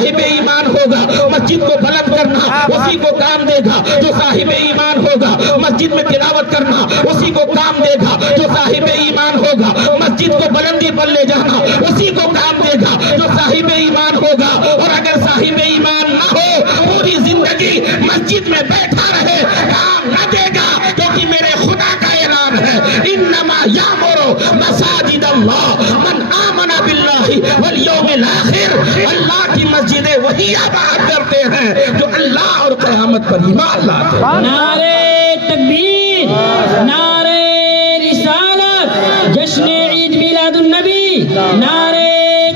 صاحب ایمان ہوگا مسجد کو بلند کرنا اسی کو کام دے گا جو صاحب ایمان ہوگا مسجد میں تلاوت کرنا اسی کو کام دے گا جو صاحب ایمان ہوگا مسجد کو بلندی پر لے جانا اسی کو کام دے گا جو صاحب ایمان ہوگا اور اگر صاحب ایمان نہ ہو پوری زندگی مسجد میں بیٹھا رہے کام نہ دے گا کیونکہ میرے خدا کا اعلان ہے انما یامر مساجد اللہ من آمن باللہ والیوم الاخر اللہ کی مسجدیں وہی آباد کرتے ہیں جو اللہ اور قیامت پر ایمان لاتے ہیں نعرہ تکبیر نعرہ رسالت جشن عید میلاد النبی نعرہ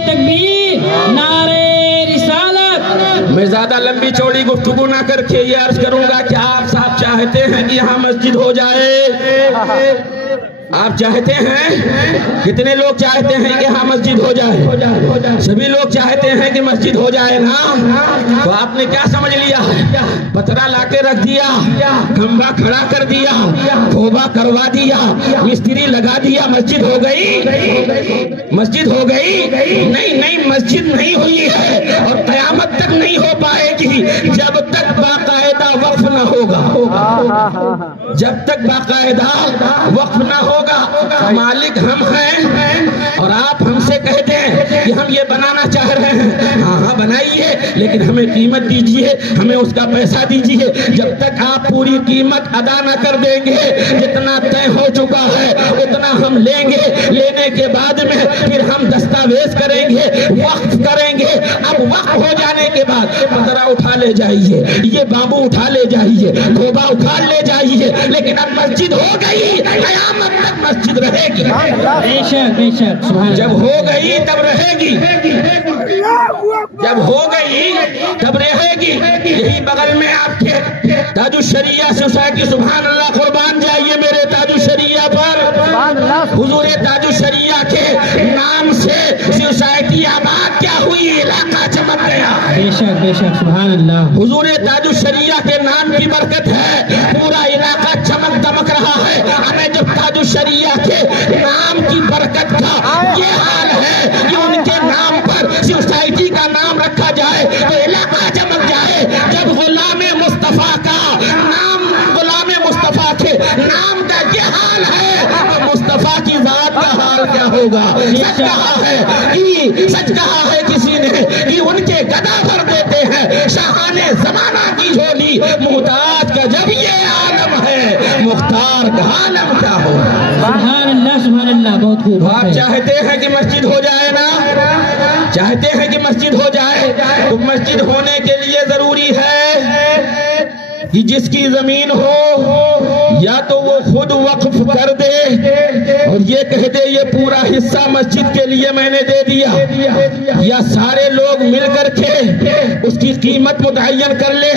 تکبیر نعرہ رسالت میں زیادہ لمبی چوڑی گفتگو نہ کر کے یہ عرض کروں گا کہ آپ صاحب چاہتے ہیں کہ یہاں مسجد ہو جائے آپ چاہتے ہیں کتنے لوگ چاہتے ہیں کہ ہاں مسجد ہو جائے سبھی لوگ چاہتے ہیں کہ مسجد ہو جائے نا تو آپ نے کیا سمجھ لیا پتھرا لا کے رکھ دیا کھمبا کھڑا کر دیا کھوبا کروا دیا مستری لگا دیا مسجد ہو گئی مسجد ہو گئی نہیں مسجد نہیں ہوئی ہے اور قیامت تک نہیں ہو پائے گی جب تک باقاعدہ وقف نہ ہوگا جب تک باقاعدہ وقف نہ ہوگا مالک ہم ہیں اور آپ ہم سے کہتے ہیں کہ ہم یہ بنانا چاہ رہے ہیں ہاں بنائیے لیکن ہمیں قیمت دیجیے ہمیں اس کا پیسہ دیجیے جب تک آپ پوری قیمت ادا نہ کر دیں گے جتنا طے ہو چکا ہے اتنا ہم لیں گے لینے کے بعد میں پھر ہم دستاویز کریں گے وقف کریں گے اب وقف ہو جانے کے بعد پتھرا اٹھا لے جائیے یہ بامبو اٹھا لے جائیے کھوبا اٹھا لے جائیے لیکن اب مسجد ہو گئی قیامت تک مسجد رہے گی بے شک جب ہو گئی تب رہے گی جب ہو گئی تب رہے گی یہی بغل میں آپ کے تاج الشریعہ سوسائٹی سبحان اللہ قربان جائیے میرے تاج الشریعہ پر حضور تاج الشریعہ کے نام سے سوسائٹی آباد کیا ہوئی علاقہ چمک گیا بے شک سبحان اللہ حضور تاج الشریعہ کے نام کی برکت ہے پورا علاقہ چمک دمک رہا ہے ہمیں جب تاج الشریعہ کے نام کی برکت کا یہ حال ہے کہ ان کے نام پر سوسائٹی کا نام رکھا جائے تو علاقہ چمک جائے جب غلام مصطفیٰ کا نام غلام مصطفیٰ کے نام کا یہ حال ہے تو مصطفیٰ کی ذات کا حال کیا ہوگا سچ کہا ہے کسی نے کہ ان کے گدا بھر دیتے ہیں شاہان زمانہ کی جھولی محتاج کا جب یہ عالم ہے مختار کا عالم کیا ہوگا سبحان اللہ بہت خوب آپ چاہتے ہیں کہ مسجد ہو جائے نا چاہتے ہیں کہ مسجد ہو جائے تو مسجد ہونے کے لیے ضروری ہے کہ جس کی زمین ہو یا تو وہ خود وقف کر دے اور یہ کہہ دے یہ پورا حصہ مسجد کے لیے میں نے دے دیا یا سارے لوگ مل کر کے اس کی قیمت متعین کر لے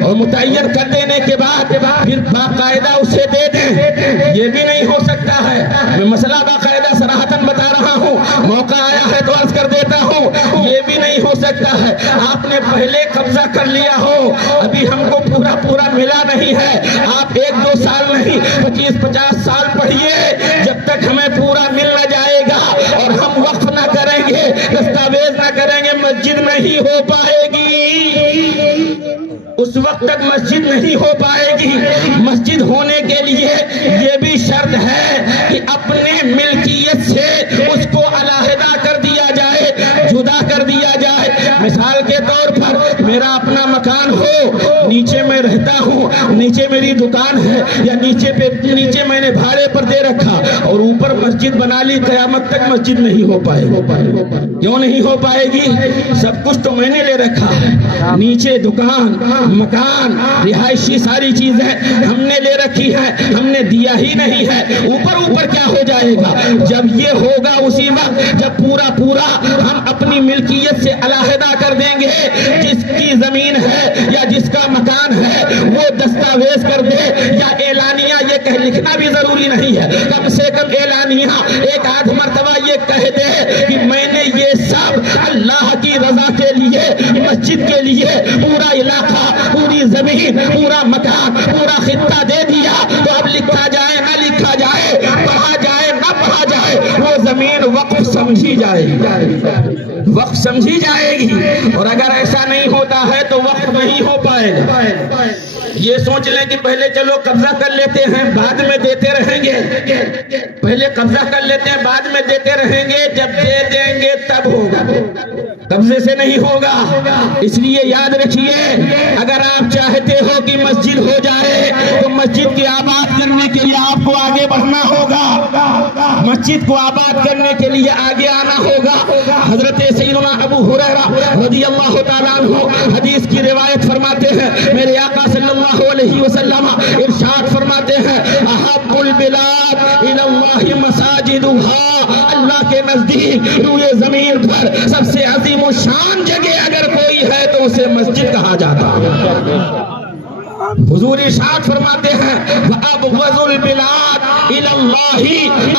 اور متعین کر دینے کے بعد پھر باقاعدہ اسے دے دیں یہ بھی نہیں ہو سکتا ہے میں مسئلہ باقاعدہ صراحتاً بتا رہا ہوں موقع آیا ہے تو عرض کر دیتا ہوں یہ بھی نہیں ہو سکتا ہے آپ نے پہلے قبضہ کر لیا ہو ابھی ہم کو پورا ملا نہیں ہے آپ 1-2 سال نہیں 25-50 سال پڑھیے جب تک ہمیں پورا مل نہ جائے گا اور ہم وقف نہ کریں گے دستاویز نہ کریں گے مسجد نہیں ہو پائے گی اس وقت تک مسجد نہیں ہو پائے گی مسجد ہونے کے لیے یہ بھی شرط ہے کہ اپنے ملکیت سے اس کو علیحدہ کر دیا جائے جدا کر دیا جائے مثال کے طور پر میرا اپنا مکان ہو نیچے میں رہتا ہوں نیچے میری دکان ہے یا نیچے میں نے بھاڑے پر دے رکھا اور اوپر مسجد بنا لی قیامت تک مسجد نہیں ہو پائے کیوں نہیں ہو پائے گی سب کچھ تو میں نے لے رکھا ہے نیچے دکان مکان رہائشی ساری چیزیں ہم نے لے رکھی ہے ہم نے دیا ہی نہیں ہے اوپر کیا ہو جائے گا جب یہ ہوگا اسی وقت جب پورا ہم اپنی ملکیت سے علیحدہ کر دیں گے جس کی زمین ہے یا جس کا مکان ہے وہ دستاویز کر دے یا اعلانیہ یہ لکھنا بھی ضروری نہیں ہے کم سے کم اعلانیہ ایک آدھ مرتبہ یہ کہہ دے کہ میں نے یہ سب اللہ کی رضا کے لیے مسجد کے لیے پورا علاقہ پوری زمین پورا مکان پورا خطہ دے دیا تو اب لکھا جائے نہ لکھا جائے پڑھا جائے نہ پڑھا جائے وہ زمین وقف سمجھی جائے گی اور اگر ایسا یہ سوچ لیں کہ پہلے چلو قبضہ کر لیتے ہیں بعد میں دیتے رہیں گے، پہلے قبضہ کر لیتے ہیں بعد میں دیتے رہیں گے، جب دے دیں گے تب ہوگا، قبضے سے نہیں ہوگا۔ اس لیے یاد رکھیے، اگر آپ چاہتے ہو کہ مسجد ہو جائے تو مسجد کی آباد کرنے کے لیے آپ کو آگے بڑھنا ہوگا، مسجد کو آباد کرنے کے لیے آگے آنا ہوگا۔ حضرت سیدنا ابو ہریرہ رضی اللہ تعالیٰ عنہ حدیث کی روایت فرماتے ہیں، میرے آقا صلی اللہ علیہ وسلم ارشاد فرماتے ہیں، احب البلاد الی اللہ مساجدها، اللہ کے نزدیک روئے زمین پر سب سے عظیم و شان جگہ اگر کوئی ہے تو اسے مسجد کہا جاتا ہے۔ حضور ارشاد فرماتے ہیں، وَأَبْغَضُ الْبِلَادِ إِلَى اللَّهِ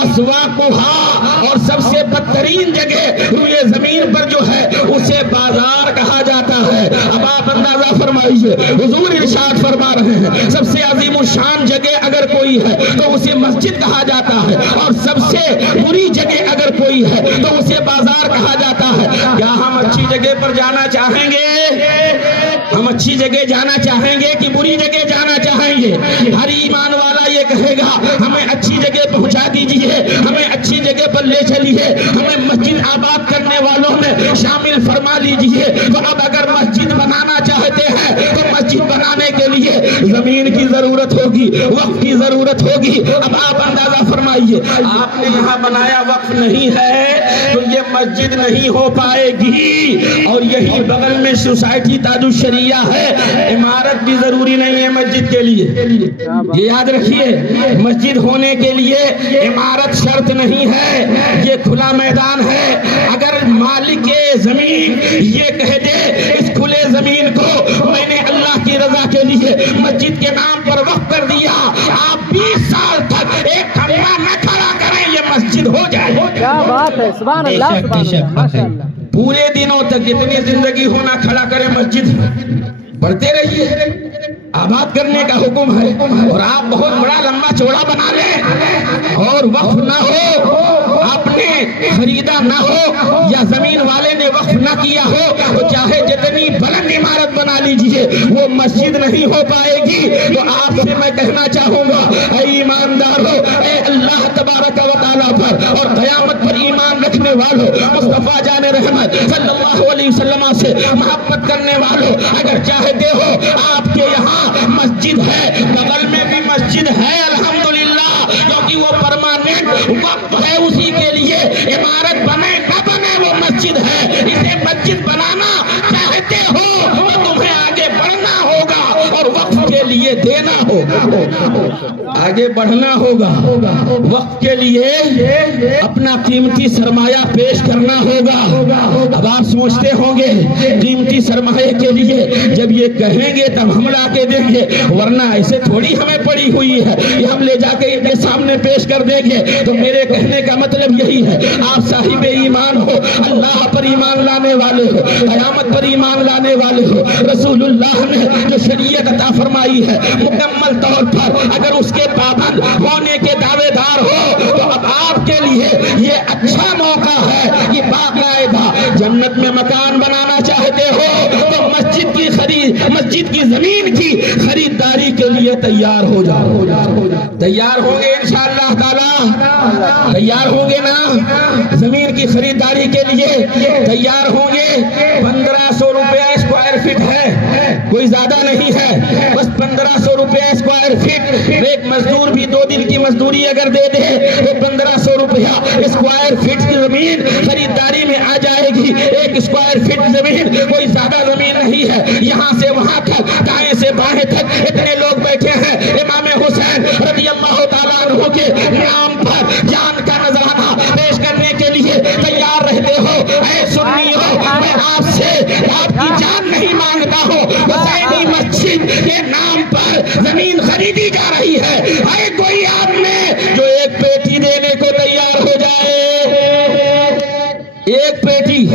أَسْوَاقُهَا، اور سب سے بدترین جگہ روئے زمین پر جو ہے اسے بازار کہا جاتا ہے۔ اب آپ اندازہ فرمائیے، حضور ارشاد فرما رہے ہیں سب سے عظیم و شان جگہ اگر کوئی ہے تو اسے مسجد کہا جاتا ہے، اور سب سے بری جگہ اگر کوئی ہے تو اسے بازار کہا جاتا ہے۔ کیا ہم اچھی جگہ پر جانا چاہیں گے؟ ہم اچھی جگہ جانا چاہیں گے کہ بری جگہ جانا چاہیں گے؟ ہر ایمان والا یہ کہے گا ہمیں اچھی جگہ پہنچا دیجئے، ہمیں اچھی جگہ پر لے چلیے، ہمیں مسجد آباد کرنے والوں میں شامل فرما لیجئے۔ تو اب اگر مسجد بنانا چاہتے ہیں تو مسجد بنانے کے لیے زمین کی ضرورت ہوگی، وقف کی ضرورت ہوگی۔ اب آپ اندازہ فرمائیے، آپ نے یہاں بنایا وقف نہیں ہے تو یہ مسجد نہیں ہو پائے گی۔ اور یہی بغل میں سوسائٹی تاج الشریعہ ہے، عمارت بھی ضروری نہیں ہے مسجد کے لیے، یہ یاد رکھیے، مسجد ہونے کے لیے عمارت شرط نہیں ہے، یہ کھلا میدان ہے۔ اگر مالک زمین یہ کہہ دے اس کھلے زمین کو میں نے اللہ کی رضا کے لیے مسجد کے نام پر وقف کر دیا، آپ 20 سال تک ایک کھمبا نہ کھڑا کریں، یہ مسجد ہو جائے۔ کیا بات ہے، سبحان اللہ، سبحان اللہ، ماشاء اللہ۔ پورے دنوں تک جتنی زندگی ہونا کھڑا کریں مسجد، پڑھتے رہیے، آباد کرنے کا حکم ہے۔ اور آپ بہت بڑا لمبا چوڑا بنا لیں اور وقف نہ ہو، آپ نے خریدا نہ ہو یا زمین والے نے وقف نہ کیا ہو تو چاہے جتنی بلند عمارت بنا لیجئے وہ مسجد نہیں ہو پائے گی۔ تو آپ سے میں کہنا چاہوں گا، اے ایماندارو، اے اللہ تبارک و تعالیٰ پر اور قیامت پر ایمان رکھنے والوں، مصطفیٰ جان رحمت صلی اللہ علیہ وسلم سے محبت کرنے والوں، اگر چاہتے ہو آپ کے یہاں مسجد ہے، بغل میں بھی مسجد ہے الحمدللہ، کیونکہ وہ پرماننٹ وقف ہے، اسی کے لیے عمارت بنے نہ بنے وہ مسجد ہے۔ اسے مسجد بنانا چاہتے ہو تو تمہیں آگے بڑھنا ہوگا اور وقف کے لیے دینا ہوگا، آگے بڑھنا ہوگا، وقف کے لیے اپنا قیمتی سرمایہ پیش کرنا ہوگا۔ اب آپ سوچتے ہوں گے قیمتی سرمایہ کے لیے جب یہ کہیں گے تب ہم لا کے دیں گے، ورنہ ایسے تھوڑی ہمیں پڑی ہوئی ہے کہ ہم لے جا کے ان کے سامنے پیش کر دیں گے۔ تو میرے کہنے کا مطلب یہی ہے، آپ صاحب ایمان ہو، اللہ پر ایمان لانے والے ہو، قیامت پر ایمان لانے والے ہو، رسول اللہ نے جو شریعت عطا فرمائی ہے مکمل طور پر اگر اس کے پابند ہونے کے دعوے دار ہو تو اب آپ کے لیے یہ اچھا موقع ہے کہ باقاعدہ جنت میں مکان بنانا چاہتے ہو تو مسجد کی زمین کی خریداری کے لیے تیار ہو جاؤ۔ تیار ہوں گے انشاءاللہ تعالی؟ تیار ہوں گے نا؟ زمین کی خریداری کے لیے تیار ہوں گے؟ 1500 روپیہ اسکوائر فٹ ہے، کوئی زیادہ نہیں ہے، بس 1500 روپیہ اسکوائر فٹ۔ ایک مزدور بھی 2 دن کی مزدوری اگر دے دے تو 1500 روپیہ اسکوائر فٹ کی زمین خریداری میں آ جائے گی۔ ایک اسکوائر فٹ زمین کوئی زیادہ زمین نہیں ہے، یہاں سے وہاں تک، دائیں سے بائیں تک اتنے لوگ بیٹھے ہیں۔ امام حسین رضی اللہ تعالیٰ عنہ کے نام پر جان کا نذرانہ پیش کرنے کے لیے تیار رہتے ہو؟ اے سنی ہو، میں آپ سے آپ کی جان نہیں مانگتا ہوں، حسینی مسجد کے نام پر زمین خریدی جا رہی ہے، اے کوئی آپ میں جو ایک پیٹی دینے کو تیار ہو جائے؟ ایک پیٹی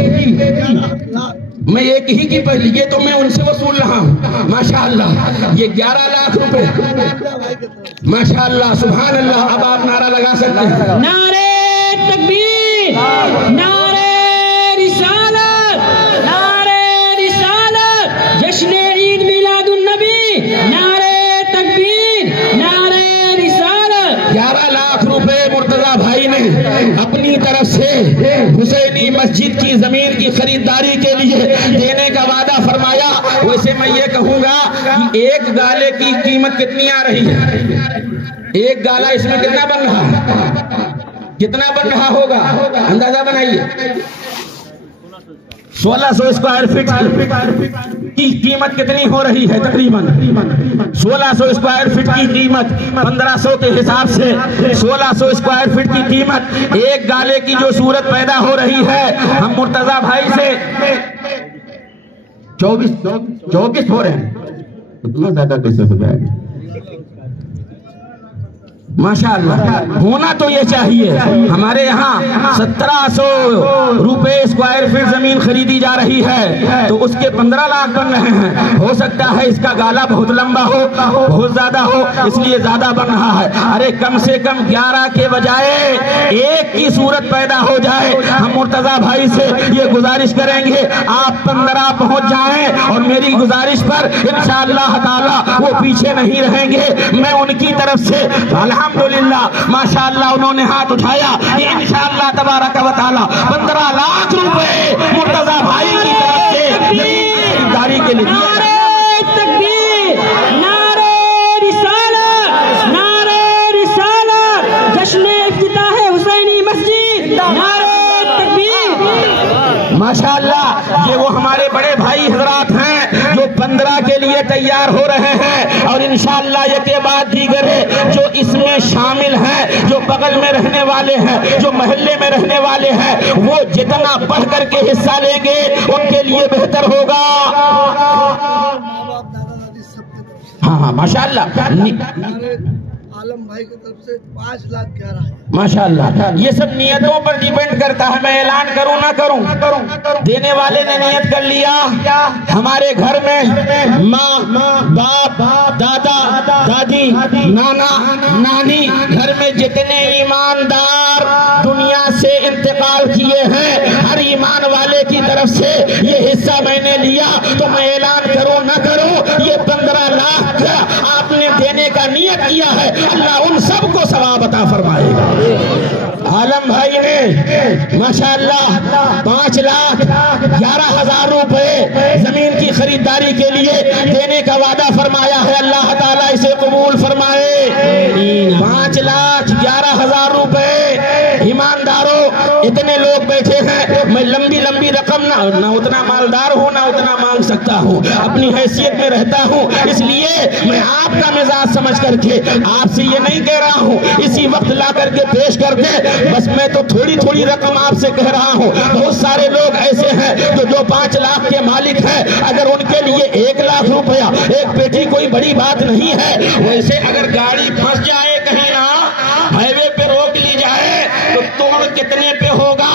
میں ایک ہی کی پہلی، یہ تو میں ان سے وصول رہا ہوں ماشاءاللہ، یہ 11 لاکھ روپے ماشاءاللہ سبحان اللہ۔ اب آپ نعرہ لگا سکتے ہیں، نعرے تکبیر، نعرے رسالت، نعرے رسالت، جشن عید میلاد النبی، نعرے یہ کہوں گا کہ ایک گالے کی قیمت کتنی آ رہی ہے؟ ایک گالا اس میں کتنا بن رہا ہے؟ کتنا بن رہا ہوگا؟ اندازہ بنائیے۔ 1600 اسکوائر فٹ کی قیمت کتنی ہو رہی ہے؟ تقریباً 1600 اسکوائر فٹ کی قیمت 1500 کے حساب سے 1600 اسکوائر فٹ کی قیمت ایک گالے کی جو صورت پیدا ہو رہی ہے، ہم مرتضی بھائی سے 24 ہو رہے ہیں، اتنا زیادہ کیسے ہو جائے گا؟ ماشاءاللہ ہونا تو یہ چاہیے۔ ہمارے یہاں 1700 روپے اسکوائر فٹ زمین خریدی جا رہی ہے تو اس کے 15 لاکھ بن رہے ہیں۔ ہو سکتا ہے اس کا گالا بہت لمبا ہو، بہت زیادہ ہو، اس لیے زیادہ بن رہا ہے۔ ارے کم سے کم 11 کے بجائے ایک کی صورت پیدا ہو جائے۔ ہم مرتضی بھائی سے یہ گزارش کریں گے آپ 15 پہنچ جائیں، اور میری گزارش پر انشاءاللہ تعالی وہ پیچھے نہیں رہیں گے۔ میں ان کی طرف سے الحمدللہ ماشاءاللہ انہوں نے ہاتھ اٹھایا کہ انشاءاللہ تبارک و تعالی 15 لاکھ روپے مرتضی بھائی کی طرف سے خریداری کے لیے نعرہ تکبیر، نعرہ رسالت، نعرہ رسالت، جشن افتتاح حسینی مسجد، نعرہ تکبیر۔ ماشاءاللہ یہ وہ ہمارے بڑے بھائی حضرات ہیں جو 15 کے لیے تیار ہو رہے ہیں، اور انشاءاللہ یہ کے بعد دیگر ہے جو اس میں شامل ہیں، جو بغل میں رہنے والے ہیں، جو محلے میں رہنے والے ہیں، وہ جتنا بڑھ کر کے حصہ لیں گے ان کے لیے بہتر ہوگا۔ ہاں ماشاءاللہ عالم بھائی کی طرف سے 5 لاکھ 11 ہے۔ ماشاءاللہ یہ سب نیتوں پر ڈیپینڈ کرتا ہے، میں اعلان کروں نہ کروں، دینے والے نے نیت کر لیا۔ ہمارے گھر میں ماں باپ دادا دادی نانا نانی، گھر میں جتنے ایماندار دنیا سے انتقال کیے ہیں، ہر ایمان والے کی طرف سے یہ حصہ میں نے لیا، تو میں اعلان کروں نہ کروں یہ 15 لاکھ آپ نے دینے کا نیت کیا ہے، اللہ ان سب کو ثواب عطا فرمائے گا۔ عالم بھائی نے ماشاءاللہ 5,11,000 روپے زمین کی خریداری کے لیے دینے کا وعدہ فرمایا ہے، اللہ تعالیٰ اسے قبول فرمائے۔ 5,11,000 روپے ایمانداروں، اتنے لوگ بیٹھے ہیں، میں لمبی رقم نہ اتنا مالدار ہوں نہ اتنا مانگ سکتا ہوں، اپنی حیثیت میں رہتا ہوں، اس لیے میں آپ کا مزاج سمجھ کر کے آپ سے یہ نہیں کہہ رہا ہوں اسی وقت لا کر کے پیش کر دے، بس میں تو تھوڑی رقم آپ سے کہہ رہا ہوں۔ بہت سارے لوگ ایسے ہیں جو 5 لاکھ کے مالک ہیں، اگر ان کے لیے 1 لاکھ روپیہ ایک پیٹی کوئی بڑی بات نہیں ہے، ویسے اگر گاڑی پھنس جائے کہیں نہ ہائی وے پہ روک لی جائے تو توڑ کتنے پہ ہوگا؟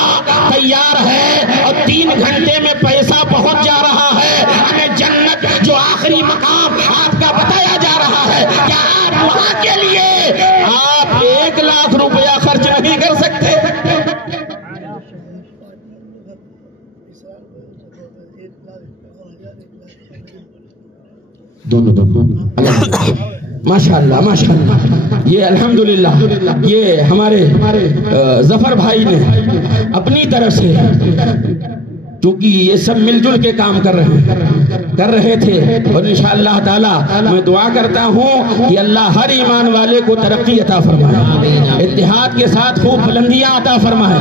تیار ہے، اور 3 گھنٹے میں پیسہ پہنچ جا رہا ہے، ہمیں جنت جو آخری مقام آپ کا بتایا جا رہا ہے، کیا آپ وہاں کے لیے آپ 1 لاکھ روپیہ خرچ نہیں کر سکتے؟ دونوں ماشاءاللہ یہ الحمدللہ یہ ہمارے ظفر بھائی نے اپنی طرف سے، چونکہ یہ سب مل جل کے کام کر رہے تھے، اور انشاءاللہ تعالی میں دعا کرتا ہوں کہ اللہ ہر ایمان والے کو ترقی عطا فرمائے، اتحاد کے ساتھ خوب بلندیاں عطا فرمائے۔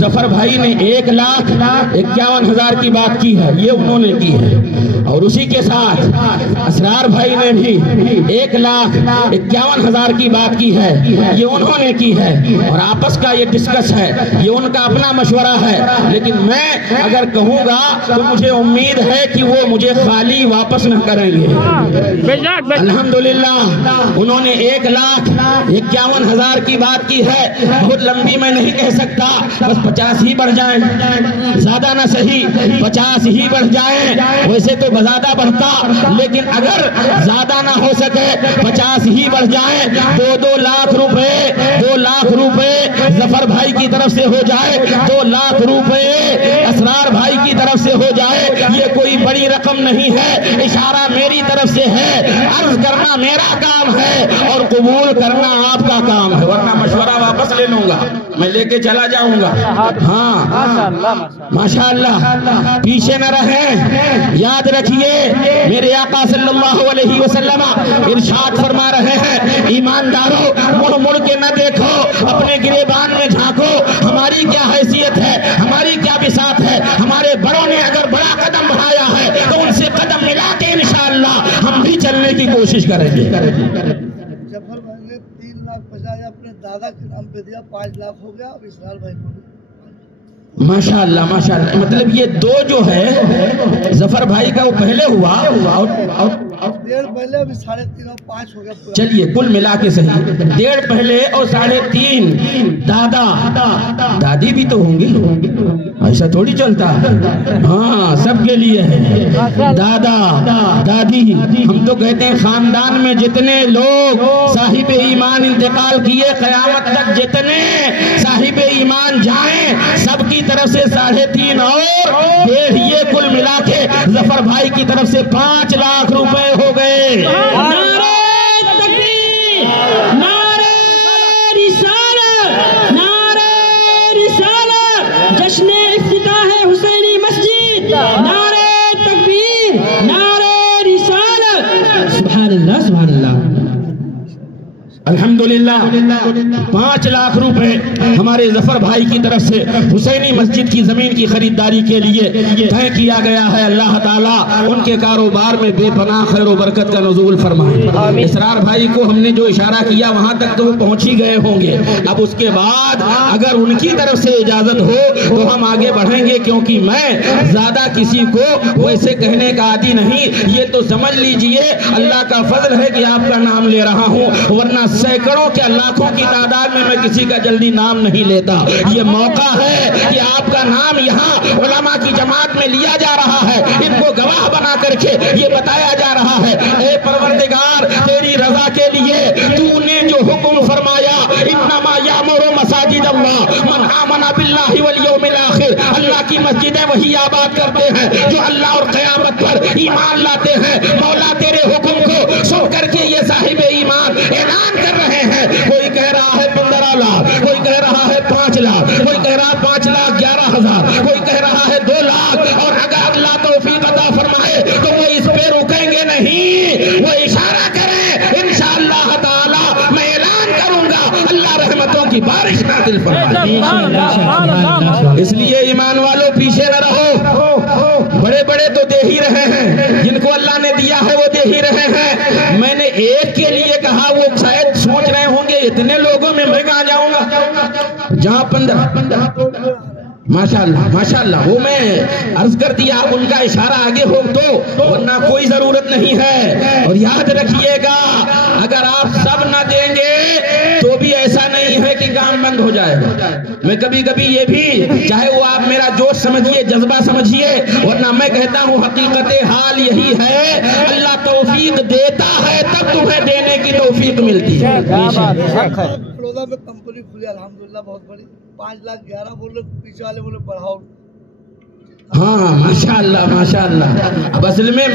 ظفر بھائی نے 1,51,000 کی بات کی ہے، یہ انہوں نے کی ہے، اور اسی کے ساتھ اسرار بھائی نے بھی 1,51,000 کی بات کی ہے، یہ انہوں نے کی ہے، اور آپس کا یہ ڈسکس ہے، یہ ان کا اپنا مشورہ ہے، لیکن میں اگر کہوں گا تو مجھے امید ہے کہ وہ مجھے خالی واپس نہ کریں گے۔ الحمدللہ انہوں نے 1,51,000 کی بات کی ہے، بہت لمبی میں نہیں کہہ سکتا، بس 50 ہی بڑھ جائیں، زیادہ نہ صحیح 50 ہی بڑھ جائیں، ویسے تو بزیادہ بڑھتا، لیکن اگر زیادہ نہ ہو سکے 50 ہی بڑھ جائیں، 2 لاکھ روپے ظفر بھائی کی طرف سے ہو جائے، 2 لاکھ روپے اسرار بھائی کی طرف سے ہو جائے، یہ کوئی بڑی رقم نہیں ہے، اشارہ میری طرف سے ہے، عرض کرنا میرا کام ہے اور قبول کرنا آپ کا کام ہے، ورنہ مشورہ واپس لے لوں گا، میں لے کے چلا جاؤں گا۔ ہاں ماشاءاللہ پیچھے نہ رہیں، یاد رکھیے میرے آقا صلی اللہ علیہ وسلم ارشاد فرما رہے ہیں ایمانداروں مڑ مڑ کے نہ دیکھو اپنے گریبان میں جھانکو ہماری کیا حیثیت ہے ہماری کیا بساط ہے ہمارے بڑوں نے اگر بڑا قدم بڑھایا ہے تو ان سے قدم ملا کے انشاءاللہ ہم بھی چلنے کی کوشش کریں گے جعفر بھائی نے 3 لاکھ بجائے اپنے دادا کے نام پہ دیا 5 لاکھ ہو گیا اب اسرار بھائی کو ماشاءاللہ ماشاءاللہ مطلب یہ 2 جو ہے ظفر بھائی کا وہ پہلے ہوا ڈیڑھ پہلے ابھی 3.5 اور 5 ہو گیا چلیے کل ملا کے صحیح 1.5 پہلے اور 3.5 دادا دادی بھی تو ہوں گی ایسا تھوڑی چلتا ہاں سب کے لیے ہے دادا دادی ہم تو کہتے ہیں خاندان میں جتنے لوگ صاحب ایمان انتقال کیے قیامت تک جتنے صاحب ایمان جائیں سب کی طرف سے 3.5 اور 1.5 یہ کل ملا کے ظفر بھائی کی طرف سے 5 لاکھ روپے ہو گئے نعرہ تکبیر نعرہ رسالت نعرہ رسالت جشن افتتاح حسینی مسجد نعرہ تکبیر نعرہ رسالت سبحان اللہ سبحان اللہ الحمدللہ 5 لاکھ روپے ہمارے ظفر بھائی کی طرف سے حسینی مسجد کی زمین کی خریداری کے لیے طے کیا گیا ہے اللہ تعالیٰ ان کے کاروبار میں بے پناہ خیر و برکت کا نزول فرمائے اسرار بھائی کو ہم نے جو اشارہ کیا وہاں تک تو وہ پہنچ ہی گئے ہوں گے اب اس کے بعد اگر ان کی طرف سے اجازت ہو تو ہم آگے بڑھیں گے کیونکہ میں زیادہ کسی کو ویسے کہنے کا عادی نہیں یہ تو سمجھ لیجئے اللہ کا فضل ہے کہ آپ کا نام لے رہا ہوں ورنہ سینکڑوں کیا لاکھوں کی تعداد میں کسی کا جلدی نام نہیں لیتا یہ موقع ہے کہ آپ کا نام یہاں علماء کی جماعت میں لیا جا رہا ہے ان کو گواہ بنا کر کے یہ بتایا جا رہا ہے اے پروردگار تیری رضا کے لیے تو نے جو حکم فرمایا انما یامر مساجد اللہ من آمن باللہ والیوم الاخر اللہ کی مسجدیں وہی آباد کرتے ہیں جو اللہ اور قیامت پر ایمان لاتے ہیں مولا تیرے حکم کو سن کر کے یہ صاحب ایمان اعلان کر رہے ہیں کوئی کہہ رہا ہے 15 لاکھ کوئی کہہ رہا ہے 5 لاکھ کوئی کہہ رہا ہے 5,11,000 کوئی کہہ رہا ہے 2 لاکھ اور اگر اللہ توفیق عطا فرمائے تو وہ اس پہ رکیں گے نہیں وہ اشارہ کریں انشاءاللہ تعالی میں اعلان کروں گا اللہ رحمتوں کی بارش نازل فرمائے اس لیے ایمان والوں پیچھے نہ رہو بڑے بڑے تو دے ہی رہے ہیں جن کو اللہ نے دیا ہے وہ دے ہی رہے ہیں میں نے ایک کے لیے کہا وہ شاید سوچ رہے ہوں گے اتنے لوگوں میں کہاں جاؤں گا جہاں 15 ماشاءاللہ وہ میں عرض کر دیا ان کا اشارہ آگے ہو تو ورنہ کوئی ضرورت نہیں ہے اور یاد رکھیے گا اگر آپ سب نہ دیں گے تو بھی ایسا نہیں ہے کہ کام بند ہو جائے میں کبھی کبھی یہ بھی چاہے وہ آپ میرا جوش سمجھیے جذبہ سمجھیے ورنہ میں کہتا ہوں حقیقت حال یہی ہے اللہ توفیق دیتا ہے تب تمہیں دینے کی توفیق ملتی ہے بڑودہ میں کمپنی کھلی الحمدللہ بہت بڑی 5,11,000 بولے پیچھے والے بولے بڑھاؤ ہاں ماشاءاللہ اب اصل میں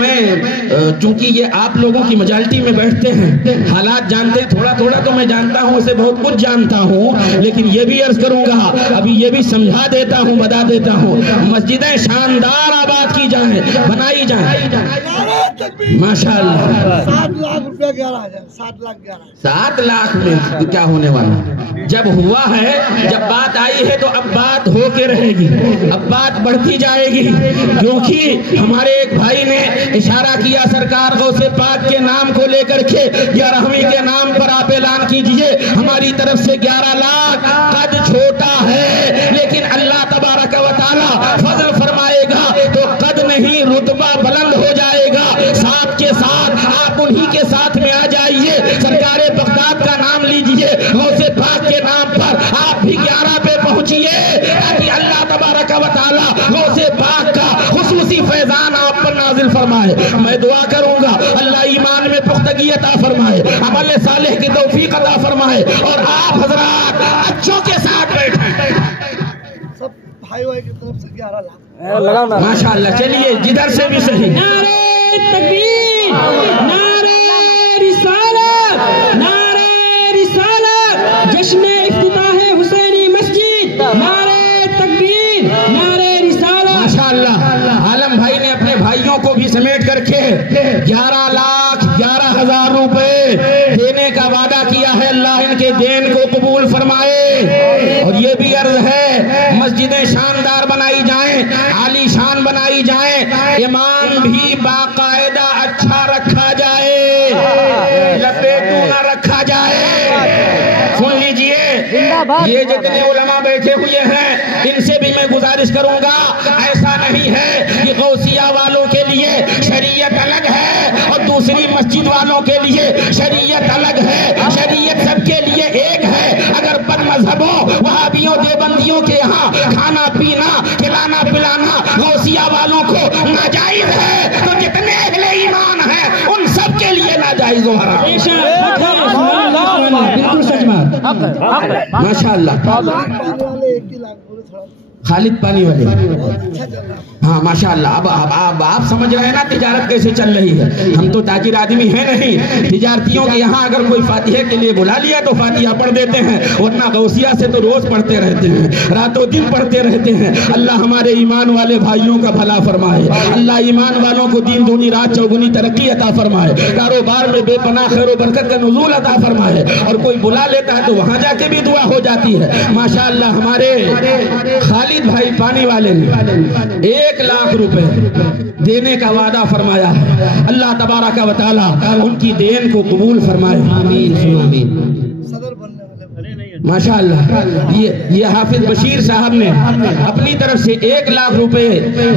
چونکہ یہ آپ لوگوں کی مجالٹی میں بیٹھتے ہیں حالات جانتے ہیں تھوڑا تو میں جانتا ہوں اسے بہت کچھ جانتا ہوں لیکن یہ بھی عرض کروں گا ابھی یہ بھی سمجھا دیتا ہوں بتا دیتا ہوں مسجدیں شاندار آباد کی جائیں بنائی جائیں ماشاءاللہ 7 لاکھ روپیہ 11,000 7 لاکھ میں کیا ہونے والا جب ہوا ہے جب بات آئی ہے تو اب بات ہو کے رہے گی اب بات بڑھتی جائے گی کیونکہ ہمارے ایک بھائی نے اشارہ کیا سرکار غوث پاک کے نام کو لے کر کے 11ویں کے نام پر آپ اعلان کیجئے ہماری طرف سے 11 لاکھ قد چھوٹا ہے لیکن اللہ تبارک و تعالی فضل فرمائے گا تو قد نہیں رتبہ بلند ہو جائے گا ساتھ کے ساتھ آپ انہی کے ساتھ میں آ جائیے سرکار بغداد کا نام لیجئے غوث پاک کے نام پر آپ بھی 11 پہ پہنچیے تاکہ اللہ تبارک و تعالی غوث پاک کا خصوصی فیضان آپ پر نازل فرمائے میں دعا کروں گا اللہ ایمان میں پختگی عطا فرمائے عمل صالح کی توفیق عطا فرمائے اور آپ حضرات اچھوں کے ساتھ بیٹھیں سب بھائی کی طرف سے 11 لاکھ ماشاءاللہ چلیے جدھر سے بھی صحیح نعرہ تکبیر نعرہ رسالت نعرہ رسالت جشن افتتاح حسینی مسجد نعرہ تکبیر نعرہ رسالت ماشاءاللہ عالم بھائی نے اپنے بھائیوں باقیوں کو بھی سمیٹ کر کے 11,11,000 روپے دینے کا وعدہ کیا ہے. اللہ ان کے دین کو قبول فرمائے. اور یہ بھی عرض ہے مسجدیں شاندار بنائی جائیں, عالی شان بنائی جائیں, امام بھی باقاعدہ اچھا رکھا جائے, لپیٹو نہ رکھا جائے. سن لیجئے, یہ جتنے علماء بیٹھے ہوئے ہیں ان سے بھی میں گزارش کروں گا, ایسا نہیں ہے کہ غوثیہ والوں کے لیے شریعت الگ ہے اور دوسری مسجد والوں کے لیے شریعت الگ ہے. شریعت سب کے لیے ایک ہے. اگر بد مذہبوں, وہابیوں, دیوبندیوں کے یہاں کھانا پینا, کھلانا پلانا غوثیہ والوں کو ناجائز ہے تو جتنے اہل ایمان ہیں ان سب کے لیے ناجائز و حرام. بالکل سچ بات. ماشاء اللہ. خالد پانی والے, ہاں ماشاء اللہ. اب آپ سمجھ رہے ہیں نا تجارت کیسے چل رہی ہے. ہم تو تاجر آدمی ہیں نہیں. تجارتیوں کے یہاں اگر کوئی فاتحہ کے لیے بلا لیا تو فاتحہ پڑھ دیتے ہیں, ورنہ غوثیہ سے تو روز پڑھتے رہتے ہیں, راتوں دن پڑھتے رہتے ہیں. اللہ ہمارے ایمان والے بھائیوں کا بھلا فرمائے. اللہ ایمان والوں کو دین دونی رات چوگنی ترقی عطا فرمائے. کاروبار میں بے پناہ خیر و برکت کا نزول عطا فرمائے. اور کوئی بلا لیتا ہے تو وہاں جا کے بھی دعا ہو جاتی ہے. ماشاء اللہ. ہمارے خالد بھائی پانی والے نے 1,00,000 روپے دینے کا وعدہ فرمایا ہے. اللہ تبارک و تعالی ان کی دین کو قبول فرمائے. آمین آمین. صدر بننے والے ماشاء اللہ. یہ حافظ بشیر صاحب نے اپنی طرف سے 1,00,000 روپے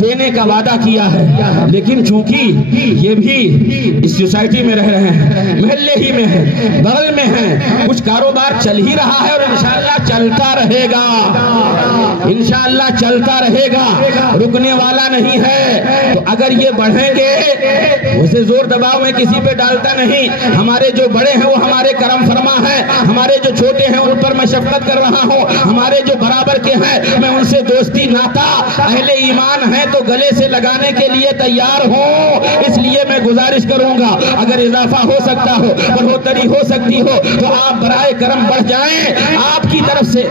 دینے کا وعدہ کیا ہے, لیکن چونکہ یہ بھی اس سوسائٹی میں رہ رہے ہیں, محلے ہی میں ہیں, بغل میں ہیں, کچھ کاروبار چل ہی رہا ہے اور انشاءاللہ چلتا رہے گا. انشاءاللہ چلتا رہے گا, رکنے والا نہیں ہے. تو اگر یہ بڑھیں گے, اسے زور دباؤ میں کسی پہ ڈالتا نہیں. ہمارے جو بڑے ہیں وہ ہمارے کرم فرما ہیں, ہمارے جو چھوٹے ہیں ان پر میں شفقت کر رہا ہوں, ہمارے جو برابر کے ہیں میں ان سے دوستی ناتا, اہل ایمان ہیں تو گلے سے لگانے کے لیے تیار ہوں. اس لیے میں گزارش کروں گا اگر اضافہ ہو سکتا ہو, بڑھوتری ہو سکتی ہو تو آپ برائے کرم بڑھ جائیں. آپ کی طرف سے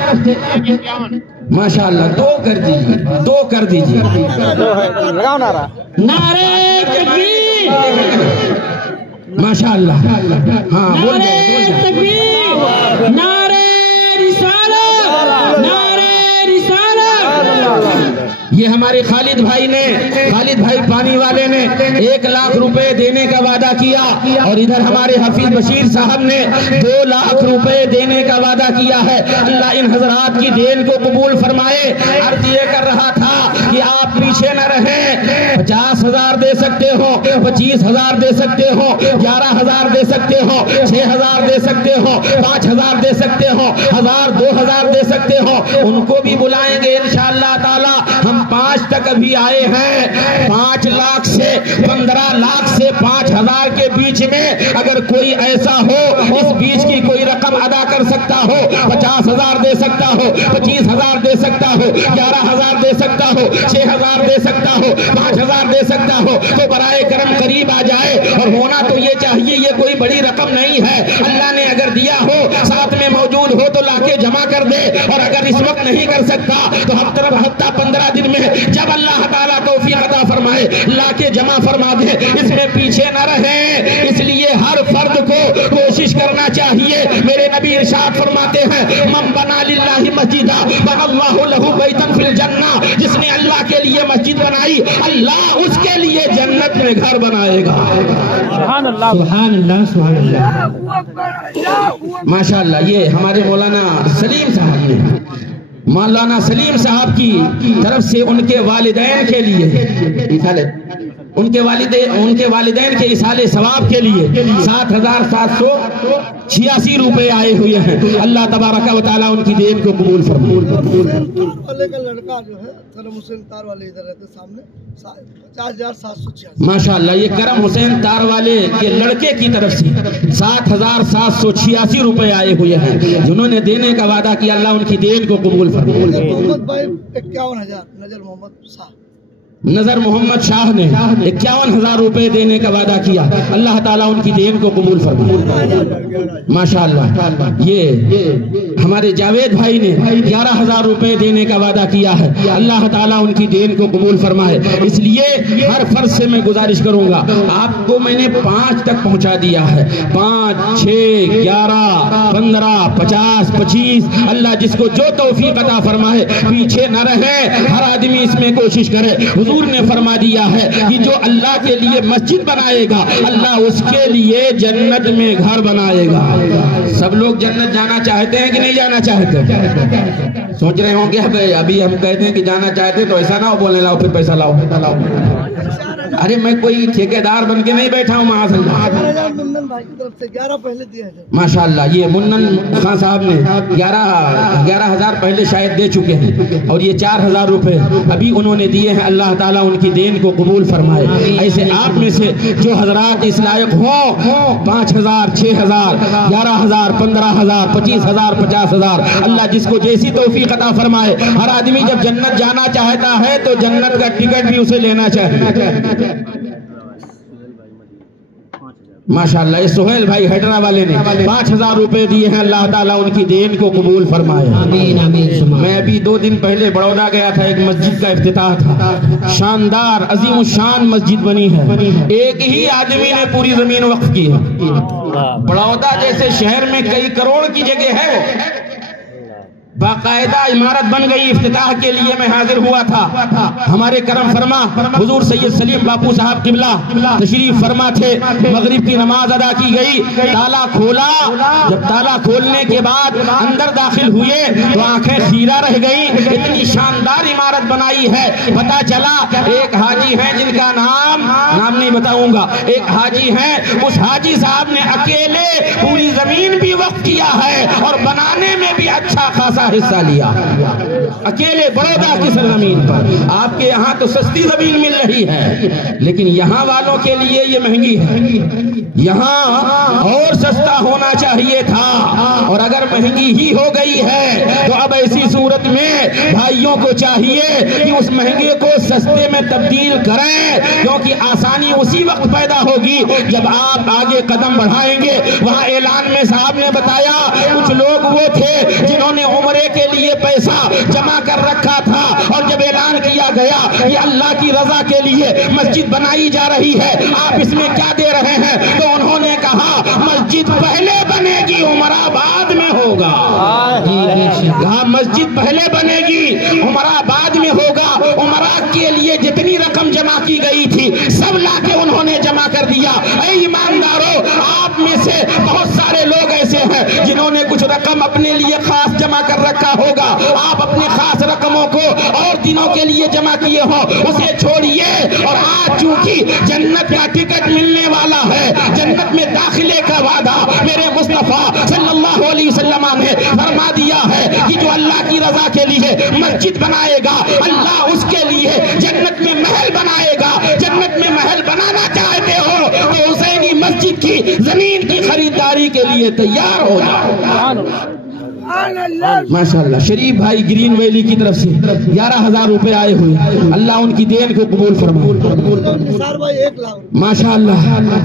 ماشاء اللہ 2 کر دیجیے, 2 کر دیجیے. لگاؤ نعرہ. نعرے تکبیر, ماشاء اللہ. ہاں بول نعرے جائیں. تکبیر, نعرے رسالت, نعرے رسالت. یہ ہمارے خالد بھائی پانی والے نے 1,00,000 روپے دینے کا وعدہ کیا, اور ادھر ہمارے حفیظ بشیر صاحب نے 2,00,000 روپے دینے کا وعدہ کیا ہے. اللہ ان حضرات کی دین کو قبول فرمائے. عرض یہ کر رہا تھا کہ آپ پیچھے نہ رہیں. 50,000 دے سکتے ہو, 25,000 دے سکتے ہو, 11,000 دے سکتے ہو, 6,000 دے سکتے ہو, 5,000 دے سکتے ہو, 1,000 2,000 دے سکتے ہو. ان کو بھی بلائیں گے انشاءاللہ تعالی. ہم 5 تک ابھی آئے ہیں. 5 لاکھ سے 15 لاکھ سے 5,000 کے بیچ میں اگر کوئی ایسا ہو اس بیچ کی کوئی رقم ادا کر سکتا ہو, 50,000 دے سکتا ہو, 25,000 دے سکتا ہو, 11,000 دے سکتا ہو, 6,000 دے سکتا ہو, 5,000 دے سکتا ہو, تو برائے کرم قریب آ جائے. اور ہونا تو یہ چاہیے, یہ کوئی بڑی رقم نہیں ہے. اللہ نے اگر دیا ہو, ساتھ میں موجود ہو تو لا کے جمع کر دے. اور اگر اس وقت نہیں کر سکتا تو ہفتہ 15 دن میں جب اللہ تعالیٰ توفیق عطا فرمائے لا کے جمع فرما دے. اس میں پیچھے نہ رہیں. اس لیے ہر فرد کو کوشش کرنا چاہیے. میرے نبی ارشاد فرماتے ہیں, من بنا للہ مسجدا بنا اللہ لہ بیتا فی الجنہ. جس نے اللہ کے لیے مسجد بنائی, اللہ اس کے لیے جنت میں گھر بنائے گا. سبحان اللہ. سبحان اللہ, سبحان اللہ. ماشاء اللہ. یہ ہمارے مولانا سلیم صاحب نے, مولانا سلیم صاحب کی طرف سے ان کے والدین کے لیے, ان کے والدین کے اصال ثواب کے لیے 7,786 روپے آئے ہوئے ہیں. اللہ تبارک و تعالیٰ ان کی دین کو قبول فرمائے. والے کا لڑکا جو ہے کرم حسین تار والے ادھر رہتے سامنے 50,786. ماشاء اللہ. یہ کرم حسین تار والے کے لڑکے کی طرف سے 7,786 روپے آئے ہوئے ہیں جنہوں نے دینے کا وعدہ کیا. اللہ ان کی دین کو قبول فرمائے. محمد بھائی 51,000 نجر محمد صاحب نظر محمد شاہ نے 51,000 روپے دینے کا وعدہ کیا. اللہ تعالیٰ ان کی دین کو قبول فرمائے. ماشاءاللہ. یہ ہمارے جاوید بھائی نے 11,000 روپے دینے کا وعدہ کیا ہے. اللہ تعالیٰ ان کی دین کو قبول فرمائے. اس لیے ہر فرض سے میں گزارش کروں گا, آپ کو میں نے 5 تک پہنچا دیا ہے. 5 6 11 15 50 25. اللہ جس کو جو توفیق عطا فرمائے پیچھے نہ رہے, ہر آدمی اس میں کوشش کرے. حضور نے فرما دیا ہے کہ جو اللہ کے لیے مسجد بنائے گا اللہ اس کے لیے جنت میں گھر بنائے گا. سب لوگ جنت جانا چاہتے ہیں کہ نہیں جانا چاہتے؟ سوچ رہے ہوں گے ابھی ہم کہتے ہیں کہ جانا چاہتے تو ایسا نہ ہو بولنے لاؤ پھر پیسہ لاؤ. ارے میں کوئی ٹھیکیدار بن کے نہیں بیٹھا ہوں. معاذ اللہ. منن بھائی کی طرف سے 11 پہلے دیا ہے. ماشاءاللہ. یہ منن خان صاحب نے 11,000 پہلے شاید دے چکے ہیں, اور یہ 4,000 روپے ابھی انہوں نے دیے ہیں. اللہ تعالیٰ ان کی دین کو قبول فرمائے. ایسے آپ میں سے جو حضرات اس لائق ہوں 5,000 6,000 11,000 15,000 25,000 50,000, اللہ جس کو جیسی توفیق عطا فرمائے. ہر آدمی جب جنت جانا چاہتا ہے تو جنت کا ٹکٹ بھی اسے لینا چاہیے. ماشاءاللہ. یہ سہیل بھائی حیدرآ والے نے 5,000 روپے دیے ہیں. اللہ تعالیٰ ان کی دین کو قبول فرمائے. میں ابھی 2 دن پہلے بڑودہ گیا تھا, ایک مسجد کا افتتاح تھا. شاندار عظیم الشان مسجد بنی ہے. ایک ہی آدمی نے پوری زمین وقف کی ہے. بڑودہ جیسے شہر میں کئی کروڑ کی جگہ ہے, باقاعدہ عمارت بن گئی. افتتاح کے لیے میں حاضر ہوا تھا. ہمارے کرم فرما حضور سید سلیم باپو صاحب قبلہ تشریف فرما تھے. مغرب کی نماز ادا کی گئی, تالا کھولا. جب تالا کھولنے کے بعد اندر داخل ہوئے تو آنکھیں خیرہ رہ گئی. اتنی شاندار عمارت بنائی ہے. پتا چلا ایک حاجی ہیں جن کا نام نہیں بتاؤں گا, ایک حاجی ہیں, اس حاجی صاحب نے اکیلے پوری زمین بھی وقف کیا ہے اور بنانے میں بھی اچھا خاصا حصہ لیا. اکیلے بڑودہ کی سرزمین پر. آپ کے یہاں تو سستی زمین مل رہی ہے, لیکن یہاں والوں کے لیے یہ مہنگی ہے. یہاں اور سستا ہونا چاہیے تھا, اور اگر مہنگی ہی ہو گئی ہے تو اب ایسی صورت میں بھائیوں کو چاہیے کہ اس مہنگے کو سستے میں تبدیل کریں, کیونکہ آسانی اسی وقت پیدا ہوگی جب آپ آگے قدم بڑھائیں گے. وہاں اعلان میں صاحب نے بتایا کچھ لوگ وہ تھے جنہوں نے عمرے کے لیے پیسہ جمع کر رکھا تھا, اور جب اعلان کیا گیا کہ اللہ کی رضا کے لیے مسجد بنائی جا رہی ہے, آپ اس میں کیا دے رہے ہیں, تو انہوں نے کہا مسجد پہلے بنے گی عمرہ بعد میں ہوگا. کہا مسجد پہلے بنے گی عمرہ بعد میں ہوگا. عمرہ کے لیے جتنی رقم جمع کی گئی تھی سب لا کے انہوں نے جمع کر دیا. اے ایماندارو, آپ میں سے بہت سارے لوگ ایسے ہیں جنہوں نے کچھ رقم اپنے لیے خاص جمع کر رکھا ہوگا. آپ اپنے خاص رقموں کو اور دنوں کے لیے جمع کیے ہو, اسے چھوڑیے. اور آج چونکہ جنت کا ٹکٹ ملنے والا ہے, جنت میں داخلے کا وعدہ میرے مصطفیٰ صلی اللہ علیہ وسلم نے فرما دیا ہے کہ جو اللہ کی رضا کے لیے مسجد بنائے گا اللہ اس کے لیے جنت میں محل بنائے گا. جنت میں محل بنانا چاہتے ہو تو حسینی مسجد کی زمین کی خریداری کے لیے تیار ہو جاؤ. ماشاءاللہ. شریف بھائی گرین ویلی کی طرف سے 11,000 روپے آئے ہوئے. اللہ ان کی دین کو قبول فرمائے. ماشاءاللہ.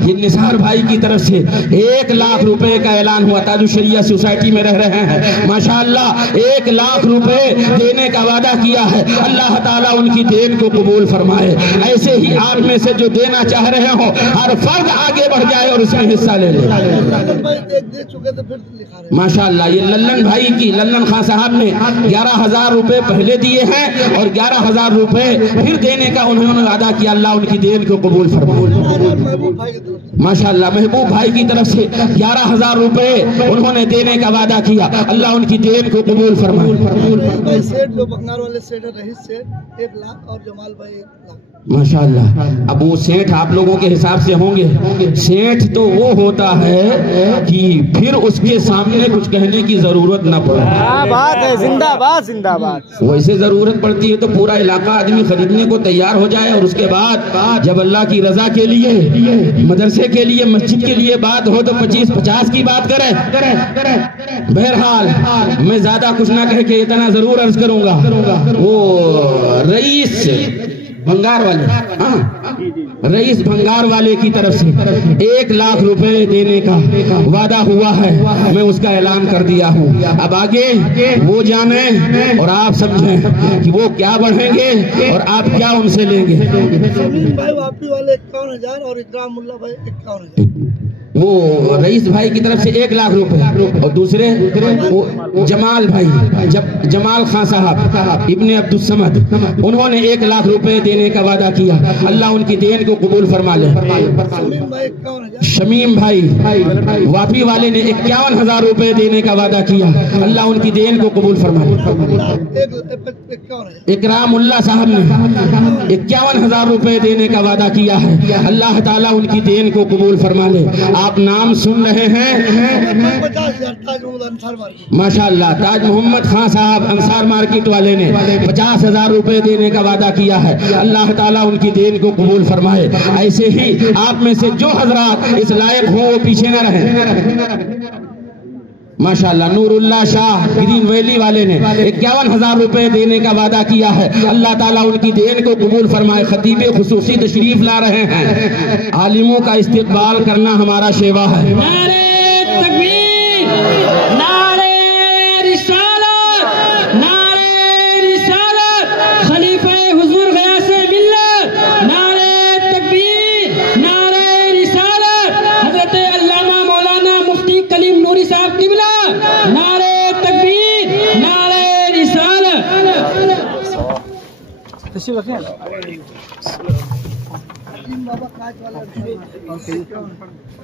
یہ نثار بھائی کی طرف سے 1,00,000 روپے کا اعلان ہوا. تاج الشریعہ سوسائٹی میں رہ رہے ہیں. ماشاءاللہ 1,00,000 روپے دینے کا وعدہ کیا ہے. اللہ تعالیٰ ان کی دین کو قبول فرمائے. ایسے ہی آپ میں سے جو دینا چاہ رہے ہو ہر فرد آگے بڑھ جائے اور اس میں حصہ لے لے. ماشاءاللہ. یہ للن بھائی کی للن خان صاحب نے 11,000 روپے پہلے دیے ہیں اور 11,000 روپے پھر دینے کا انہوں نے وعدہ کیا. اللہ ان کی دین کو قبول فرمائے. ماشاءاللہ. محبوب بھائی کی طرف سے 11,000 روپے انہوں نے دینے کا وعدہ کیا. اللہ ان کی دین کو قبول فرمائے. ماشاءاللہ. اب وہ سیٹھ آپ لوگوں کے حساب سے ہوں گے. سیٹھ تو وہ ہوتا ہے کہ پھر اس کے سامنے کچھ کہنے کی ضرورت نہ پڑے. بات ہے. زندہ باد زندہ باد. ویسے ضرورت پڑتی ہے تو پورا علاقہ آدمی خریدنے کو تیار ہو جائے, اور اس کے بعد جب اللہ کی رضا کے لیے مدرسے کے لیے مسجد کے لیے بات ہو تو 25-50 کی بات کریں. بہرحال میں زیادہ کچھ نہ کہہ کے اتنا ضرور عرض کروں گا. وہ رئیس بھنگار والے، ہاں رئیس بھنگار والے کی طرف سے 1 لاکھ روپے دینے کا وعدہ ہوا ہے، میں اس کا اعلان کر دیا ہوں۔ اب آگے وہ جانیں اور آپ سمجھیں کہ وہ کیا بڑھیں گے اور آپ کیا ان سے لیں گے۔ شمیم بھائی واپی والے 51,000 اور اکرام اللہ بھائی 51,000۔ وہ رئیس بھائی کی طرف سے 1 لاکھ روپے اور دوسرے جمال بھائی، جمال خان صاحب ابن عبدالصمد، انہوں نے 1 لاکھ روپے دینے کا وعدہ کیا، اللہ ان کی دین کو قبول فرما لے۔ شمیم بھائی 51,000۔ شمیم بھائی واپی والے نے 51,000 روپے دینے کا وعدہ کیا، اللہ ان کی دین کو قبول فرما لے۔ 51,000۔ اکرام اللہ صاحب نے 51,000 روپے دینے کا وعدہ کیا ہے، اللہ تعالیٰ ان کی دین کو قبول فرما لے۔ آپ نام سن رہے ہیں، 50,000 تاج محمد انصار مارکیٹ۔ ماشاءاللہ تاج محمد خان صاحب انصار مارکیٹ والے نے 50,000 روپے دینے کا وعدہ کیا ہے، اللہ تعالیٰ ان کی دین کو قبول فرمائے۔ ایسے ہی آپ میں سے جو حضرات اس لائق ہوں وہ پیچھے نہ رہیں۔ ماشاءاللہ نور اللہ شاہ گرین ویلی والے نے 51,000 روپے دینے کا وعدہ کیا ہے، اللہ تعالیٰ ان کی دین کو قبول فرمائے۔ خطیب خصوصی تشریف لا رہے ہیں، عالموں کا استقبال کرنا ہمارا شیوا ہے۔ نعرہ تکبیر، نعرہ رسالت، نعرہ رسالت، خلیفہ حضور غیاث ملت، نعرہ تکبیر، نعرہ رسالت، حضرت علامہ مولانا مفتی کلیم نوری صاحب قبلہ، نعرہ تکبیر، نعرہ رسالت۔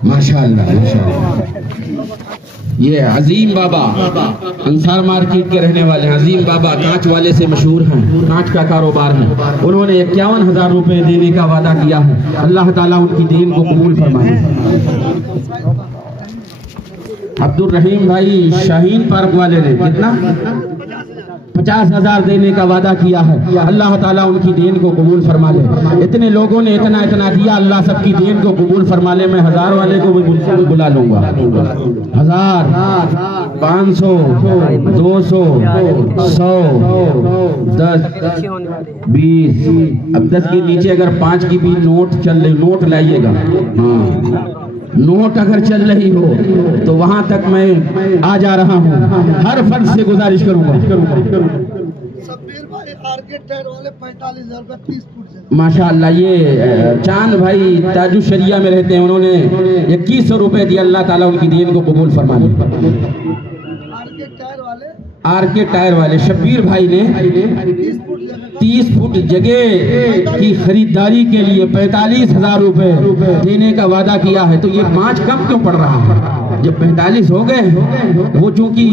ماشاءاللہ یہ عظیم بابا انصار مارکیٹ کے رہنے والے ہیں، عظیم بابا کانچ والے سے مشہور ہیں، کانچ کا کاروبار ہے، انہوں نے 51,000 روپے دینے کا وعدہ کیا ہے، اللہ تعالیٰ ان کی دین کو قبول فرمائے۔ عبد الرحیم بھائی شاہین پارک والے نے کتنا 50,000 دینے کا وعدہ کیا ہے، اللہ تعالیٰ ان کی دین کو قبول فرما لے۔ اتنے لوگوں نے اتنا دیا، اللہ سب کی دین کو قبول فرما لے۔ میں 1000 والے کو بھی بلا لوں گا، 1000 500 200 100 10 20 اب 10 کے نیچے اگر 5 کی بھی نوٹ چل رہے، نوٹ لائیے گا، ہاں نوٹ اگر چل رہی ہو تو وہاں تک میں آ جا رہا ہوں، ہر فرد سے گزارش کروں گا۔ سبیر بھائی آرکیٹ ٹائر والے 45,000 روپے 30 فٹ سے۔ ماشاءاللہ یہ چاند بھائی تاج الشریعہ میں رہتے ہیں، انہوں نے 2100 روپے دیا، اللہ تعالیٰ ان کی دین کو قبول فرما لے۔ آرکیٹ ٹائر والے آر کے ٹائر والے شبیر بھائی نے 30 فٹ جگہ کی خریداری کے لیے 45,000 روپے دینے کا وعدہ کیا ہے، تو یہ 5 کم کیوں پڑ رہا ہے؟ جب 45 ہو گئے، وہ چونکہ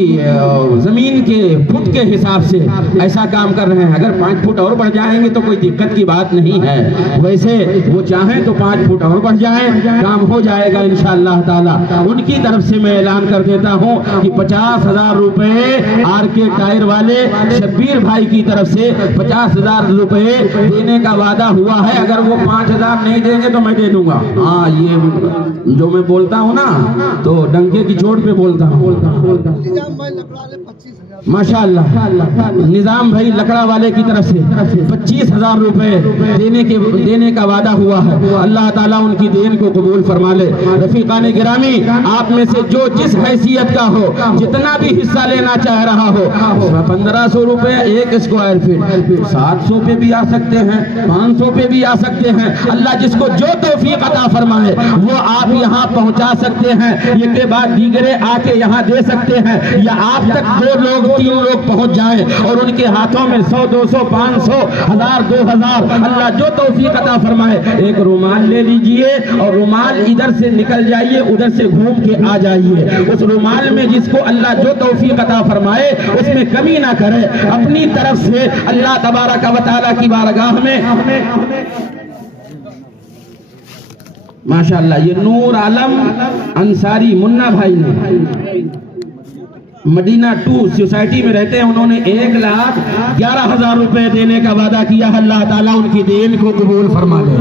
زمین کے فٹ کے حساب سے ایسا کام کر رہے ہیں، اگر 5 فٹ اور بڑھ جائیں گے تو کوئی دقت کی بات نہیں ہے، ویسے وہ چاہیں تو 5 فٹ اور بڑھ جائیں، کام ہو جائے گا انشاءاللہ تعالی۔ ان کی طرف سے میں اعلان کر دیتا ہوں کہ 50,000 روپے آر کے ٹائر والے شبیر بھائی کی طرف سے 50,000 روپے دینے کا وعدہ ہوا ہے، اگر وہ 5,000 نہیں دیں گے تو میں دے دوں گا۔ ہاں یہ جو میں بولتا ہوں نا تو ڈنکے کی چوٹ پہ بولتا ہوں۔ ماشاءاللہ نظام بھائی لکڑا والے کی طرف سے 25,000 روپے دینے کا وعدہ ہوا ہے، اللہ تعالیٰ ان کی دین کو قبول فرما لے۔ رفیقان گرامی، آپ میں سے جو جس حیثیت کا ہو، جتنا بھی حصہ لینا چاہ رہا ہو، 1500 روپے 1 اسکوائر فٹ، 700 پہ بھی آ سکتے ہیں، 500 پہ بھی آ سکتے ہیں، اللہ جس کو جو توفیق عطا فرمائے وہ آپ یہاں پہنچا سکتے ہیں، یہ کے بعد دیگرے آ کے یہاں دے سکتے ہیں، یا آپ تک 2 لوگ 3 لوگ پہنچ جائیں اور ان کے ہاتھوں میں 100 200 500 1000 2000 اللہ جو توفیق عطا فرمائے۔ ایک رومال لے لیجئے اور رومال ادھر سے نکل جائیے، ادھر سے گھوم کے آ جائیے، اس رومال میں جس کو اللہ جو توفیق عطا فرمائے اس میں کمی نہ کرے، اپنی طرف سے اللہ تبارک و تعالیٰ کی بارگاہ میں ماشاءاللہ یہ نور عالم انصاری منا بھائی نے مدینہ 2 سوسائٹی میں رہتے ہیں، انہوں نے 1,11,000 روپے دینے کا وعدہ کیا ہے، اللہ تعالیٰ ان کی دین کو قبول فرما لے۔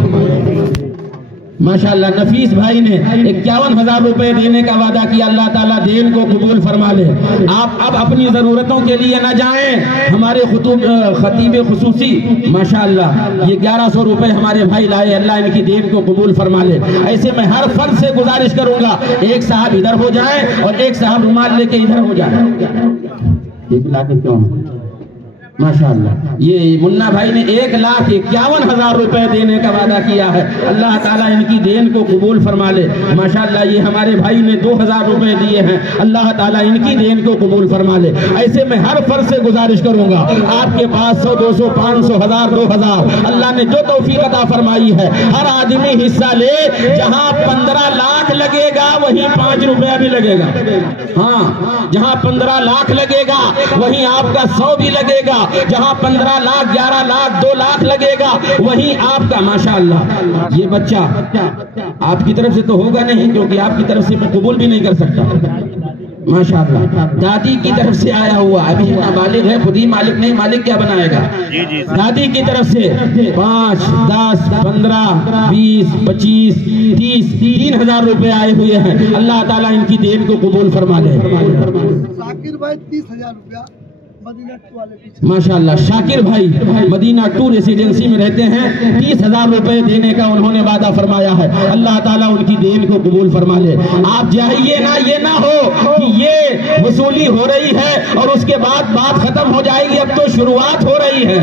ماشاءاللہ نفیس بھائی نے 51,000 روپے دینے کا وعدہ کیا، اللہ تعالیٰ دین کو قبول فرما لے۔ آپ اب اپنی ضرورتوں کے لیے نہ جائیں، ہمارے خطیب خصوصی ماشاءاللہ یہ 1100 روپے ہمارے بھائی لائے، اللہ ان کی دین کو قبول فرما لے۔ ایسے میں ہر فرد سے گزارش کروں گا، ایک صاحب ادھر ہو جائیں اور ایک صاحب رومال لے کے ادھر ہو جائیں۔ ماشاءاللہ یہ منا بھائی نے 1,51,000 روپے دینے کا وعدہ کیا ہے، اللہ تعالیٰ ان کی دین کو قبول فرما لے۔ ماشاءاللہ یہ ہمارے بھائی نے 2,000 روپے دیے ہیں، اللہ تعالیٰ ان کی دین کو قبول فرما لے۔ ایسے میں ہر فرد سے گزارش کروں گا، آپ کے پاس 100 200 500 1000 2000 اللہ نے جو توفیق عطا فرمائی ہے، ہر آدمی حصہ لے۔ جہاں 15 لاکھ لگے گا وہیں 5 روپیہ بھی لگے گا، ہاں جہاں 15 لاکھ لگے گا وہیں آپ کا 100 بھی لگے گا، جہاں 15 لاکھ 11 لاکھ 2 لاکھ لگے گا وہیں آپ کا ماشاءاللہ یہ بچہ آپ کی طرف سے تو ہوگا نہیں، کیونکہ آپ کی طرف سے میں قبول بھی نہیں کر سکتا۔ ماشاءاللہ دادی کی طرف سے آیا ہوا، ابھی نابالغ ہے، خود ہی مالک نہیں، مالک کیا بنائے گا؟ دادی کی طرف سے 5 10 15 20 25 30 3,000 روپے آئے ہوئے ہیں، اللہ تعالیٰ ان کی دین کو قبول فرما لے۔ شاکر بھائی 30,000 روپیہ مدینہ 2 والے پیچھے۔ ماشاءاللہ شاکر بھائی مدینہ 2 ریسیڈنسی میں رہتے ہیں، 30,000 روپے دینے کا انہوں نے وعدہ فرمایا ہے، اللہ تعالیٰ ان کی دین کو قبول فرما لے۔ آپ جائیے نا، یہ نہ ہو کہ یہ وصولی ہو رہی ہے اور اس کے بعد بات ختم ہو جائے گی، اب تو شروعات ہو رہی ہے،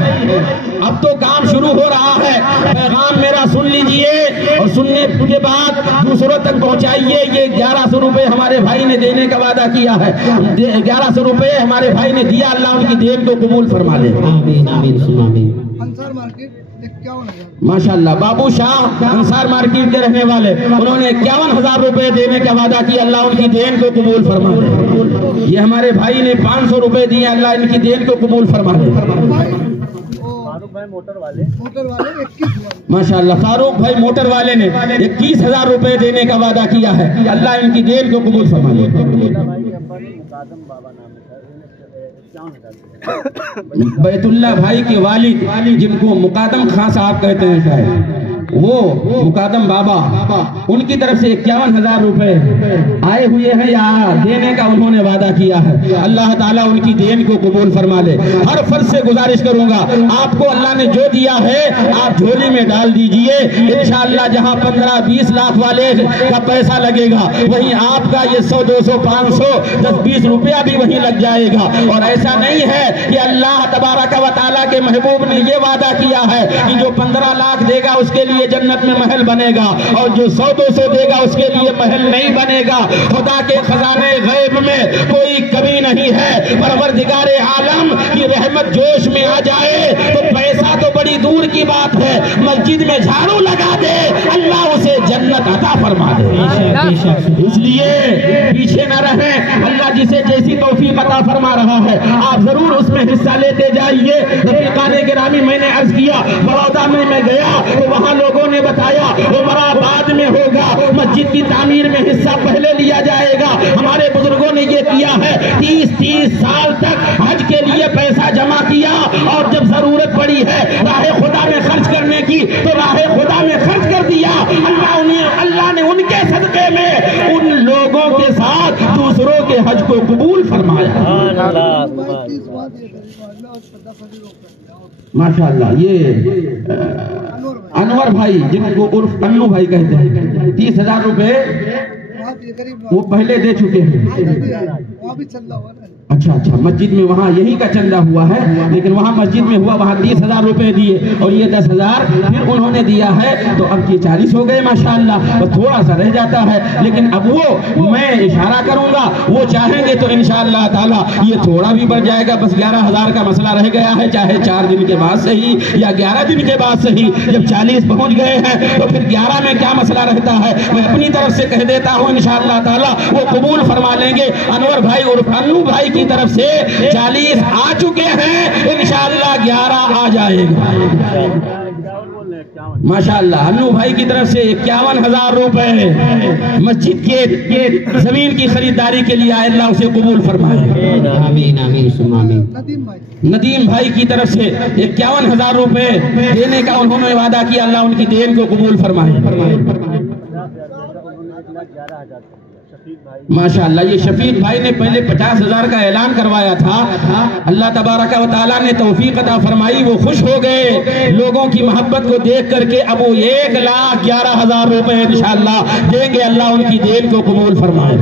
اب تو کام شروع ہو رہا ہے۔ پیغام میرا سن لیجئے اور سننے کے بعد دوسروں تک پہنچائیے۔ یہ 1100 روپے ہمارے بھائی نے دینے کا وعدہ کیا ہے، 1100 روپے ہمارے بھائی نے دیا، اللہ ان کی دین کو قبول فرما لے۔ آمین آمین آمین۔ انصار مارکیٹ 51,000۔ ماشاءاللہ بابو شاہ انصار مارکیٹ کے رہنے والے، انہوں نے 51,000 روپے دینے کا وعدہ کیا، اللہ ان کی دین کو قبول فرما لے۔ یہ ہمارے بھائی نے 500 روپے دیے، اللہ ان کی دین کو قبول فرما لے۔ موٹر والے 21,000۔ ماشاءاللہ فاروق بھائی موٹر والے نے 21,000 روپے دینے کا وعدہ کیا ہے، اللہ ان کی دین کو قبول فرما لے۔ بیت اللہ بھائی کے والد جن کو مقادم خان صاحب کہتے ہیں شاید، وہ مقادم بابا، ان کی طرف سے 51,000 روپے آئے ہوئے ہیں یا دینے کا انہوں نے وعدہ کیا ہے، اللہ تعالیٰ ان کی دین کو قبول فرما لے۔ ہر فرد سے گزارش کروں گا، آپ کو اللہ نے جو دیا ہے آپ جھولی میں ڈال دیجئے، انشاءاللہ جہاں 15 20 لاکھ والے کا پیسہ لگے گا وہیں آپ کا یہ 100 200 500 10 20 روپیہ بھی وہیں لگ جائے گا۔ اور ایسا نہیں ہے کہ اللہ تبارک و تعالیٰ کے محبوب نے یہ وعدہ کیا ہے کہ جو 15 لاکھ دے گا اس کے لیے جنت میں محل بنے گا اور جو 100 200 دے گا اس کے لیے محل نہیں بنے گا۔ خدا کے خزانے غیب میں کوئی کمی نہیں ہے، پروردگار عالم کی رحمت جوش میں آ جائے تو پیسہ تو بڑی دور کی بات ہے، مسجد میں جھاڑو لگا دے اللہ اسے جنت عطا فرما دے۔ اس لیے پیچھے نہ رہیں، اللہ جسے جیسی توفیق عطا فرما رہا ہے آپ ضرور اس میں حصہ لیتے جائیے۔ رفیقان گرامی میں نے عرض کیا بڑودہ میں گیا تو وہاں لوگوں نے بتایا عمرہ بعد میں ہوگا، مسجد کی تعمیر میں حصہ پہلے لیا جائے گا۔ ہمارے بزرگوں نے یہ کیا ہے، 30 سال تک حج کے لیے پیسہ جمع کیا اور جب ضرورت پڑی ہے راہ خدا میں خرچ کرنے کی تو راہ خدا میں خرچ کر دیا۔ اللہ نے ان کے صدقے میں ان لوگوں کے ساتھ دوسروں کے حج کو قبول فرمایا۔ ماشاءاللہ یہ انور بھائی جن کو عرف انو بھائی کہتے ہیں، 30,000 روپے وہ پہلے دے چکے ہیں۔ اچھا مسجد میں وہاں یہی کا چندہ ہوا ہے، لیکن وہاں مسجد میں ہوا، وہاں 30,000 روپے دیے اور یہ 10,000 پھر انہوں نے دیا ہے، تو اب یہ 40 ہو گئے ماشاءاللہ، بس تھوڑا سا رہ جاتا ہے، لیکن اب وہ میں اشارہ کروں گا، وہ چاہیں گے تو انشاءاللہ تعالی یہ تھوڑا بھی بڑھ جائے گا، بس 11,000 کا مسئلہ رہ گیا ہے، چاہے 4 دن کے بعد صحیح یا 11 دن کے بعد صحیح، جب 40 پہنچ گئے ہیں تو پھر 11 میں کیا مسئلہ رہتا ہے، میں اپنی طرف سے کہہ دیتا ہوں انشاءاللہ تعالی وہ قبول فرما لیں گے۔ انور بھائی اور انو بھائی کی طرف سے 40 آ چکے ہیں، انشاءاللہ 11 آ جائے گا ماشاءاللہ۔ انو بھائی کی طرف سے 51,000 روپے مسجد کے زمین کی خریداری کے لیے آئے، اللہ اسے قبول فرمائے۔ آمین آمین ثم آمین۔ ندیم بھائی کی طرف سے 51,000 روپے دینے کا انہوں نے وعدہ کیا، اللہ ان کی دین کو قبول فرمائے۔ ماشاءاللہ یہ شفیق بھائی نے پہلے 50,000 کا اعلان کروایا تھا. اللہ تبارک و تعالیٰ نے توفیق عطا فرمائی, وہ خوش ہو گئے لوگوں کی محبت کو دیکھ کر کے. اب وہ 1,11,000 روپے انشاءاللہ دیں گے. اللہ ان کی دین کو قبول فرمائے.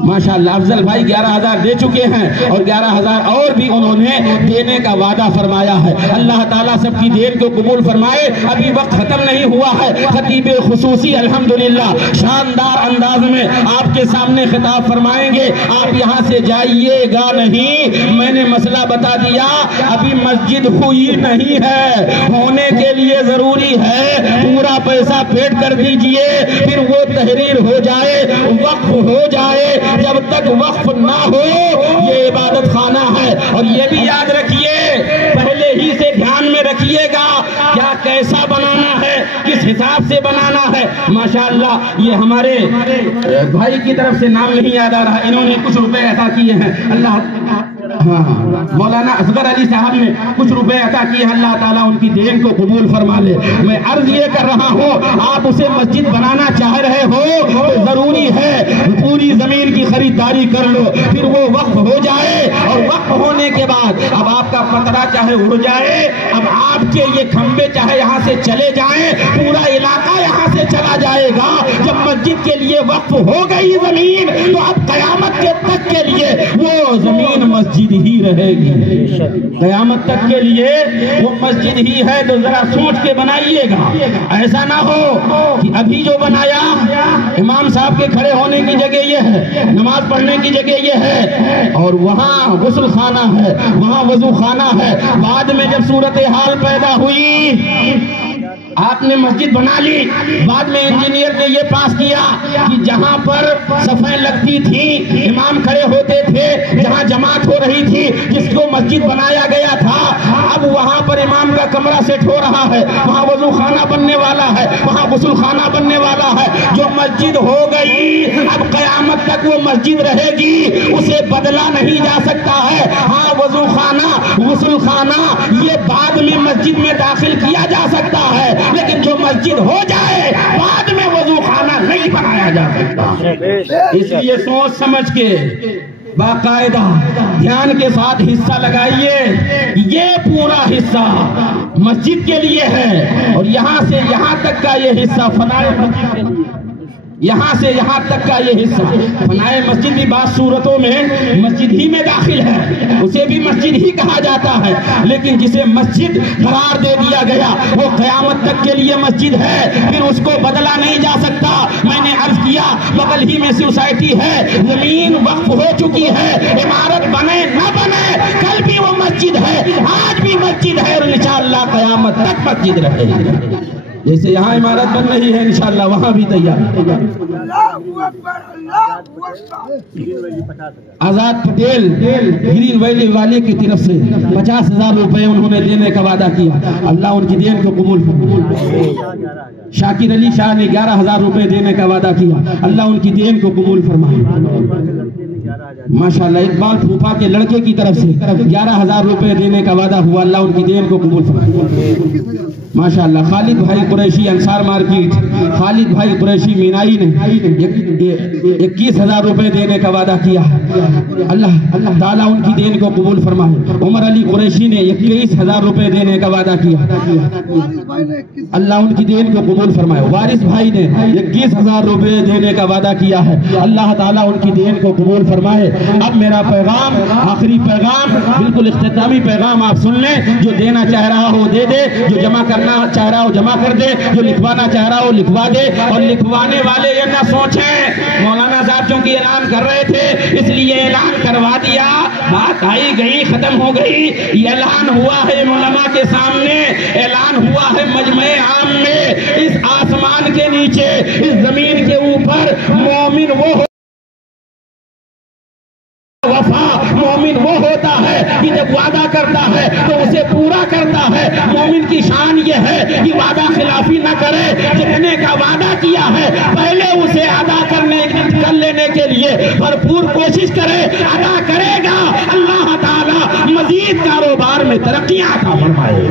ماشاءاللہ افضل بھائی 11,000 دے چکے ہیں اور 11,000 اور بھی انہوں نے دینے کا وعدہ فرمایا ہے. اللہ تعالیٰ سب کی دین کو قبول فرمائے. ابھی وقت ختم نہیں ہوا ہے. خطیب خصوصی الحمدللہ شاندار انداز میں آپ کے سامنے خطاب فرمائیں گے. آپ یہاں سے جائیے گا نہیں, میں نے مسئلہ بتا دیا. ابھی مسجد ہوئی نہیں ہے, ہونے کے لیے ضروری ہے پورا پیسہ پیڈ کر دیجئے, پھر وہ تحریر ہو جائے, وقف ہو جائے. جب تک وقف نہ ہو یہ عبادت خانہ ہے. اور یہ بھی یاد رکھیے, پہلے ہی سے دھیان میں رکھیے گا کیا کیسا بنانا ہے, کس حساب سے بنانا ہے. ماشاءاللہ یہ ہمارے بھائی کی طرف سے نام نہیں یاد آ رہا, انہوں نے کچھ روپے عطا کیے ہیں. اللہ مولانا اصغر علی صاحب نے کچھ روپے عطا کیے ہیں. اللہ تعالیٰ ان کی دین کو قبول فرما لے. میں عرض یہ کر رہا ہوں, آپ اسے مسجد بنانا چاہ رہے ہو تو ضروری ہے پوری زمین کی خریداری کر لو, پھر وہ وقف ہو جائے. اور وقف ہونے کے بعد اب آپ کا پترا چاہے اڑ جائے, اب آپ کے یہ کھمبے چاہے یہاں سے چلے جائیں, پورا علاقہ یہاں سے چلا جائے گا. جب مسجد کے لیے وقف ہو گئی زمین تو اب قیامت کے تک کے لیے وہ زمین مسجد ہی رہے گی. قیامت تک کے لیے وہ مسجد ہی ہے. تو ذرا سوچ کے بنائیے گا, ایسا نہ ہو کہ ابھی جو بنایا امام صاحب کے کھڑے ہونے کی جگہ یہ ہے, نماز پڑھنے کی جگہ یہ ہے, اور وہاں غسل خانہ ہے, وہاں وضو خانہ ہے. بعد میں جب صورتحال پیدا ہوئی آپ نے مسجد بنا لی, بعد میں انجینئر نے یہ پاس کیا کہ جہاں پر صفیں لگتی تھی, امام کھڑے ہوتے تھے, جہاں جماعت ہو رہی تھی, جس کو مسجد بنایا گیا تھا, اب وہاں پر امام کا کمرہ سیٹ ہو رہا ہے, وہاں وضو خانہ بننے والا ہے, وہاں غسل خانہ بننے والا ہے. جو مسجد ہو گئی اب قیامت تک وہ مسجد رہے گی, اسے بدلا نہیں جا سکتا ہے. ہاں وضو خانہ غسل خانہ یہ بعد میں مسجد میں داخل کیا جا سکتا ہے, لیکن جو مسجد ہو جائے بعد میں وضو خانہ نہیں بنایا جا سکتا. اس لیے سوچ سمجھ کے باقاعدہ دھیان کے ساتھ حصہ لگائیے. یہ پورا حصہ مسجد کے لیے ہے, اور یہاں سے یہاں تک کا یہ حصہ فنائے مسجد کے لیے. یہاں سے یہاں تک کا یہ حصہ فنائے مسجد بھی بعض صورتوں میں مسجد ہی میں داخل ہے, اسے بھی مسجد ہی کہا جاتا ہے. لیکن جسے مسجد قرار دے دیا گیا وہ قیامت تک کے لیے مسجد ہے, پھر اس کو بدلا نہیں جا سکتا. میں نے عرض کیا بغل ہی میں سوسائٹی ہے, زمین وقف ہو چکی ہے, عمارت بنے نہ بنے کل بھی وہ مسجد ہے, آج بھی مسجد ہے, اور انشاءاللہ قیامت تک مسجد رہے گی. جیسے یہاں عمارت بن رہی ہے انشاءاللہ وہاں بھی تیار. آزاد پٹیل گرین ویلی والے کی طرف سے 50,000 روپے انہوں نے دینے کا وعدہ کیا. اللہ ان کی دین کو قبول فرمائے. شاکر علی شاہ نے 11,000 روپے دینے کا وعدہ کیا. اللہ ان کی دین کو قبول فرمائے. ماشاءاللہ اقبال پھوپھا کے لڑکے کی طرف سے 11,000 روپے دینے کا وعدہ ہوا. اللہ ان کی دین کو قبول فرمائے. ماشاءاللہ خالد بھائی قریشی انصار مارکیٹ, خالد بھائی قریشی مینائی نے 21,000 روپے دینے کا وعدہ کیا. اللہ تعالیٰ ان کی دین کو قبول فرمائے. عمر علی قریشی نے 21,000 روپے دینے کا وعدہ کیا. اللہ ان کی دین کو قبول فرمائے. وارث بھائی نے 21,000 روپے دینے کا وعدہ کیا ہے. اللہ تعالیٰ ان کی دین کو قبول فرمائے. اب میرا پیغام, آخری پیغام, بالکل اختتامی پیغام آپ سن لیں. جو دینا چاہ رہا ہو دے دے, جو جمع کرنا چاہ رہا ہو جمع کر دے, جو لکھوانا چاہ رہا ہو لکھوا دے. اور لکھوانے والے یہ نہ سوچیں مولانا صاحب چونکہ اعلان کر رہے تھے اس لیے اعلان کروا دیا, بات آئی گئی ختم ہو گئی. یہ اعلان ہوا ہے علماء کے سامنے, اعلان ہوا ہے مجمع عام میں, اس آسمان کے نیچے, اس زمین کے اوپر. مومن وہ وفا, مومن وہ ہوتا ہے کہ جب وعدہ کرتا ہے تو اسے پورا کرتا ہے. مومن کی شان یہ ہے کہ وعدہ خلافی نہ کرے. جتنے کا وعدہ کیا ہے پہلے اسے ادا کر لینے کے لیے بھرپور کوشش کرے, ادا کرے گا. اللہ تعالی مزید کاروبار میں ترقیاں عطا فرمائے.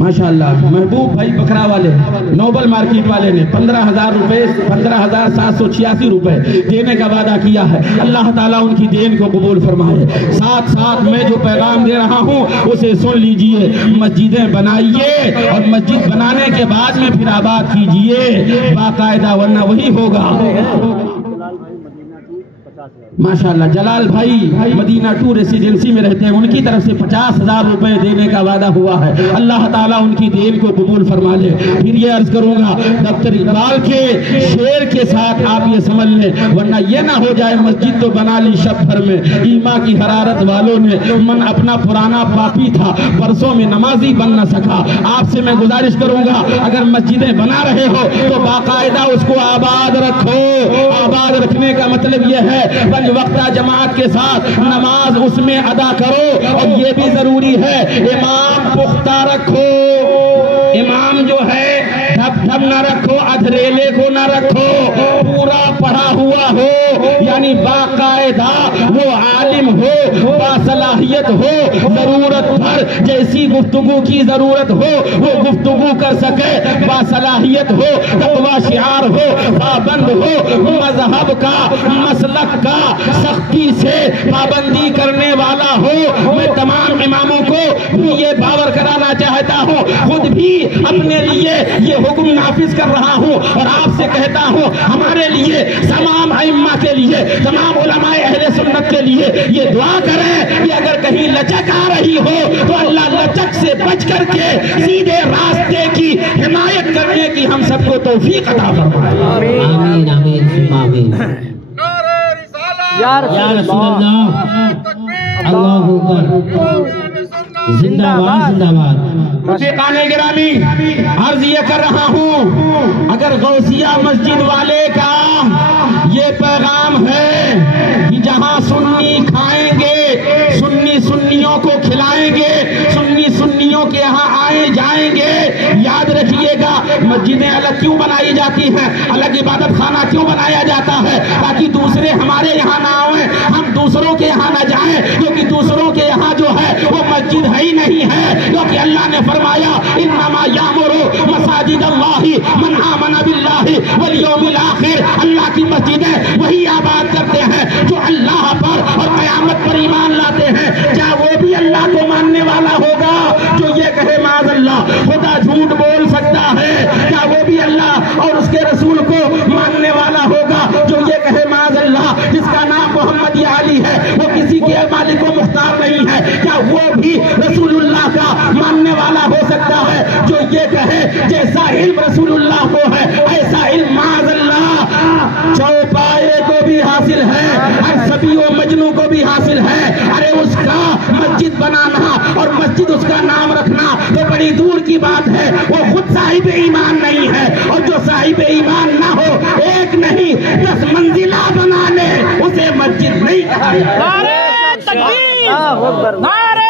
ماشاء اللہ محبوب بھائی بکرا والے نوبل مارکیٹ والے نے 15,000 روپے 15,786 روپے دینے کا وعدہ کیا ہے. اللہ تعالیٰ ان کی دین کو قبول فرمائے. ساتھ ساتھ میں جو پیغام دے رہا ہوں اسے سن لیجئے. مسجدیں بنائیے اور مسجد بنانے کے بعد میں پھر آباد کیجئے باقاعدہ, ورنہ وہی ہوگا. ماشاءاللہ جلال بھائی مدینہ 2 ریسیڈنسی میں رہتے ہیں, ان کی طرف سے 50,000 روپے دینے کا وعدہ ہوا ہے. اللہ تعالیٰ ان کی دین کو قبول فرما لے. پھر یہ عرض کروں گا ڈاکٹر اقبال کے شعر کے ساتھ آپ یہ سمجھ لیں, ورنہ یہ نہ ہو جائے مسجد تو بنا لی شب بھر میں, ایما کی حرارت والوں نے من اپنا پرانا پاپی تھا برسوں میں نمازی بن نہ سکا. آپ سے میں گزارش کروں گا اگر مسجدیں بنا رہے ہو تو باقاعدہ اس کو آباد رکھو. آباد رکھنے کا مطلب یہ ہے پنج وقتہ جماعت کے ساتھ نماز اس میں ادا کرو, اور یہ بھی ضروری ہے امام پختہ رکھو. امام جو ہے ڈھب نہ رکھو, ادھریلے کو نہ رکھو, پورا پڑھا ہوا ہو, یعنی باقاعدہ وہ عالم ہو, باصلاحیت ہو, ضرورت پر جیسی گفتگو کی ضرورت ہو وہ گفتگو کر سکے, باصلاحیت ہو, تقوی شعار ہو, پابند ہو, مذہب کا مسلک کا سختی سے پابندی کرنے والا ہو. میں تمام اماموں کو یہ باور کرانا چاہتا ہوں, خود بھی اپنے لیے یہ حکم نافذ کر رہا ہوں اور آپ سے کہتا ہوں ہمارے لیے, تمام ائمہ کے لیے, تمام علماء اہل سنت کے لیے یہ دعا کریں کہ اگر کہیں لچک آ رہی ہو تو اللہ لچک سے بچ کر کے سیدھے راستے کی حمایت کرنے کی ہم سب کو توفیق عطا فرمائے. آمین آمین آمین. یا رسول اللہ, اللہ اکبر, زندہ باد زندہ باد. رفیقان گرامی عرض یہ کر رہا ہوں اگر غوثیہ مسجد والے کا یہ پیغام ہے کہ جہاں سنی کھائیں گے سنی سنیوں کو کھلائیں گے, سنی سنیوں کے یہاں آئے جائیں گے, یاد رکھیے گا مسجدیں الگ کیوں بنائی جاتی ہیں, الگ عبادت خانہ کیوں بنایا جاتا ہے, تاکہ دوسرے ہمارے یہاں نہ آئیں, ہم دوسروں کے یہاں نہ جائیں, کیونکہ دوسروں کے یہاں جو ہے وہ مسجد ہے ہی نہیں ہے. کیونکہ اللہ نے فرمایا انما یامر مساجد اللہ من آمن باللہ والیوم الآخر, اللہ کی مسجدیں وہی آباد کرتے ہیں جو اللہ پر اور قیامت پر ایمان لاتے ہیں. کیا وہ بھی اللہ کو ماننے والا ہوگا جو یہ کہے معاذ اللہ خدا جھوٹ بول سکتا ہے؟ کیا وہ بھی اللہ اور اس کے رسول کو ماننے والا ہوگا جو یہ کہے معاذ اللہ جس کا نام محمد علی ہے وہ کسی کے مالک و مختار نہیں ہے؟ کیا وہ بھی رسول اللہ کا ماننے والا ہو سکتا ہے جو یہ کہے جیسا علم رسول اللہ کو ہے ایسا علم معاذ اللہ چوپائے کو بھی حاصل ہے, ہر سبی و مجنو کو بھی حاصل ہے. ارے اس کا مسجد بنانا اور مسجد اس کا نام رکھنا تو بڑی دور کی بات ہے, وہ خود صاحب ایمان نہیں ہے, اور جو صاحب ایمان نہ ہو ایک نہیں 10 منزلہ بنا لے اسے مسجد نہیں کہا جائے. نعرہ تکبیر, نعرہ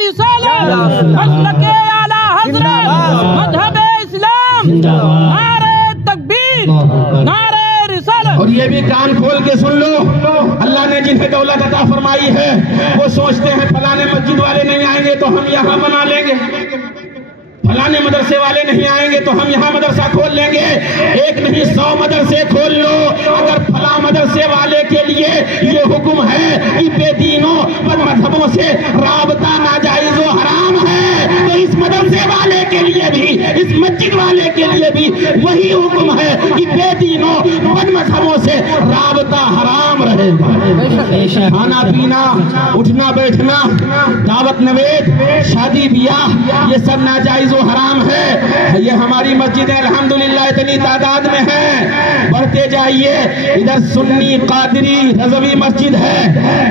رسالت, مسلک اعلی حضرت, مذہب اسلام, نعرہ تکبیر, نعرہ رسالت. اور یہ بھی کان کھول کے سن لو, اللہ نے جنہیں دولت عطا فرمائی ہے وہ سوچتے ہیں فلانے مسجد والے نہیں آئیں گے تو ہم یہاں بنا لیں گے, فلانے مدرسے والے نہیں آئیں گے تو ہم یہاں مدرسہ کھول لیں گے. ایک نہیں 100 مدرسے کھول لو, اگر فلاں مدرسے والے کے لیے یہ حکم ہے کہ بے دینوں پر مذہبوں سے رابطہ ناجائز و حرام ہے تو اس مدرسے والے کے لیے بھی, اس مسجد والے کے لیے بھی وہی حکم ہے کہ بے دینوں پر مذہبوں سے رابطہ حرام رہے گا. کھانا پینا, اٹھنا بیٹھنا, دعوت نوید, شادی بیاہ یہ سب ناجائز و حرام ہے. یہ ہماری مسجدیں الحمدللہ اتنی تعداد میں ہیں, بڑھتے جائیے. ادھر سنی قادری رضوی مسجد ہے,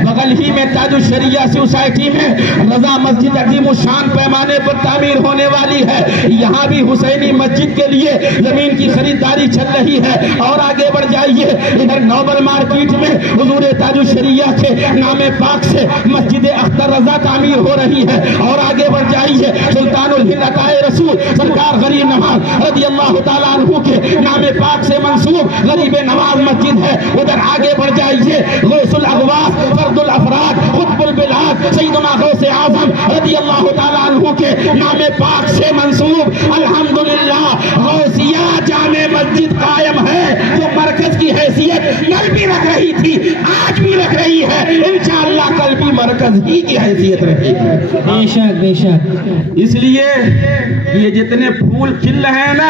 بغل ہی میں تاج الشریعہ سوسائٹی میں رضا مسجد عظیم الشان پیمانے پر تعمیر ہونے والی ہے. یہاں بھی حسینی مسجد کے لیے زمین کی خریداری چل رہی ہے. اور آگے بڑھ جائیے, ادھر نوبل مارکیٹ میں حضور تاج الشریعہ کے نام پاک سے مسجد اختر رضا تعمیر ہو رہی ہے. اور آگے بڑھ جائیے, سلطان الہند عطائے رسول سرکار غریب نواز رضی اللہ تعالیٰ عنہ کے نام پاک سے منسوب غریب نواز مسجد ہے. ادھر آگے بڑھ جائیے, غوث الاغواث فرد الافراد قطب البلاد سیدنا غوث اعظم رضی اللہ تعالیٰ عنہ کے نام پاک سے منسوب الحمدللہ غوثیہ جامع مسجد قائم ہے، جو مرکز کی حیثیت کل بھی رکھ رہی تھی، آج بھی رکھ رہی ہے، انشاءاللہ کل بھی مرکز ہی کی حیثیت رکھے گی۔ بے شک بے شک۔ اس لیے یہ جتنے پھول کھل رہے ہیں نا،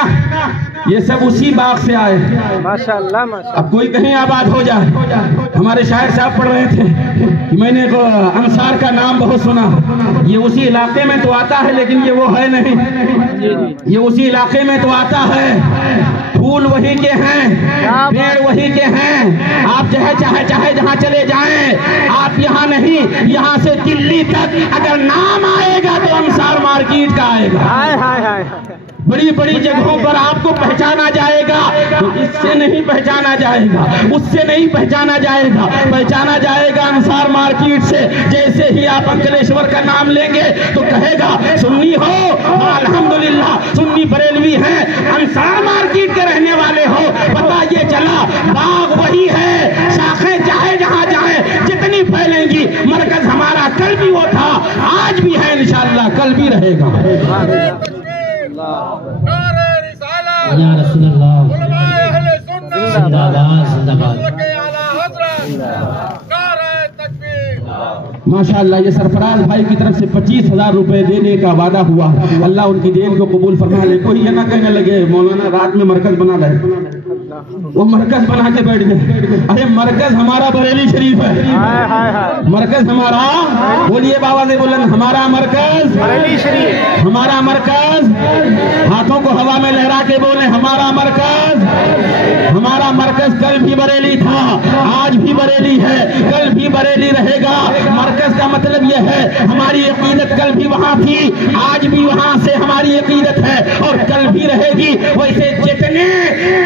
یہ سب اسی باغ سے آئے۔ ماشاءاللہ ماشاءاللہ۔ اب کوئی کہیں آباد ہو جائے، ہمارے شاعر صاحب پڑھ رہے تھے، میں نے انصار کا نام بہت سنا، یہ اسی علاقے میں تو آتا ہے لیکن یہ وہ ہے نہیں، یہ اسی علاقے میں تو آتا ہے، پھول وہی کے ہیں، پیڑ وہی کے ہیں، آپ چاہے جہاں چلے جائیں، آپ یہاں نہیں، یہاں سے دلی تک اگر نام آئے گا تو انصار مارکیٹ کا آئے گا۔ بڑی بڑی جگہوں پر آپ کو پہچانا جائے گا، تو اس سے نہیں پہچانا جائے گا، اس سے نہیں پہچانا جائے گا، پہچانا جائے گا انصار مارکیٹ سے۔ جیسے ہی آپ انکلیشور کا نام لیں گے تو کہے گا سنی ہو، الحمدللہ سنی بریلوی ہیں، انصار مارکیٹ کے رہنے والے ہو، پتہ یہ چلا باغ وہی ہے، شاخیں چاہے جہاں جائیں جتنی پھیلیں گی، مرکز ہمارا کل بھی وہ تھا، آج بھی ہے، انشاءاللہ کل بھی رہے گا۔ نعرہ رسالت، یا رسول اللہ، علماء اہل سنت، زندہ باد زندہ باد۔ مسلک اعلیٰ حضرت، نعرہ تکبیر۔ ماشاءاللہ یہ سرفراز بھائی کی طرف سے 25,000 روپے دینے کا وعدہ ہوا، اللہ ان کی دین کو قبول فرما لے۔ کوئی یہ نہ کہنے لگے مولانا رات میں مرکز بنا لے، وہ مرکز بنا کے بیٹھ گئے۔ ارے مرکز ہمارا بریلی شریف ہے، مرکز ہمارا، بولیے بابا سے بلند، ہمارا مرکز بریلی شریف، ہمارا مرکز، ہاتھوں کو ہوا میں لہرا کے بولے ہمارا مرکز، ہمارا مرکز کل بھی بریلی تھا، آج بھی بریلی ہے، کل بھی بریلی رہے گا۔ مرکز کا مطلب یہ ہے ہماری عقیدت کل بھی وہاں تھی، آج بھی وہاں سے ہماری عقیدت ہے اور کل بھی رہے گی۔ ویسے جتنے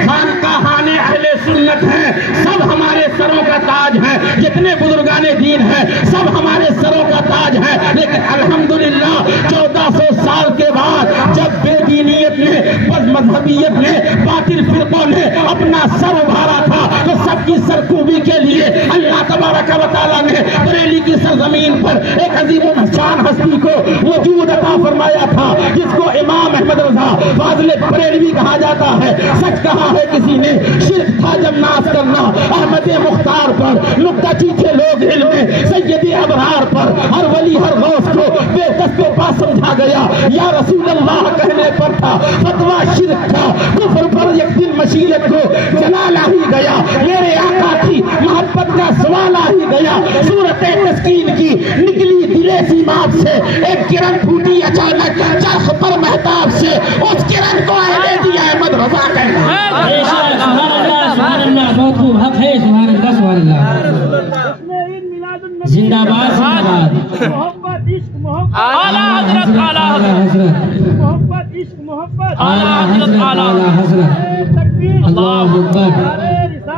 خانقاہان اہل سنت ہیں سب ہمارے سروں کا تاج ہیں، جتنے بزرگان دین ہیں سب ہمارے سروں کا تاج ہے، لیکن الحمدللہ 1400 سال کے بعد جب بے دینیت نے، بد مذہبیت نے، باطل فرقوں نے اپنا سر ابھارا تھا تو سب کی سرکوبی کے لیے اللہ تبارک و تعالیٰ نے بریلی کی سرزمین پر ایک عظیم الشان ہستی کو وجود عطا فرمایا تھا، جس کو امام احمد رضا فاضل بریلوی کہا جاتا ہے۔ سچ کہا ہے کسی نے، شرک تھا جب ناز کرنا احمد مختار پر، نکتہ چیچے لوگ علم سید ابرار پر، ہر ولی ہر غوث کو بے دست و پا سمجھا گیا، یا رسول اللہ کہنے پر تھا فتویٰ شرک کا، کفر پر یک دن مشیت کو جلا لا ہی گیا، میرے آقا کی محبت کا سوال آ ہی گیا۔ صورت تسکین کی نکلی دلے سیماب سے ایک کرن پھوٹی اچانک چرخ پر مہتاب سے، اس کرن کو اہل دیا احمد رضا کہنا۔ سبحان اللہ، بہت خوب، حق ہے، سبحان اللہ سبحان اللہ۔ زندہ باد زندہ باد۔ محبت عشق محبت اعلیٰ حضرت اعلیٰ حضرت محبت عشق محبت اعلیٰ حضرت اعلیٰ حضرت تکبیر اللہ اکبر۔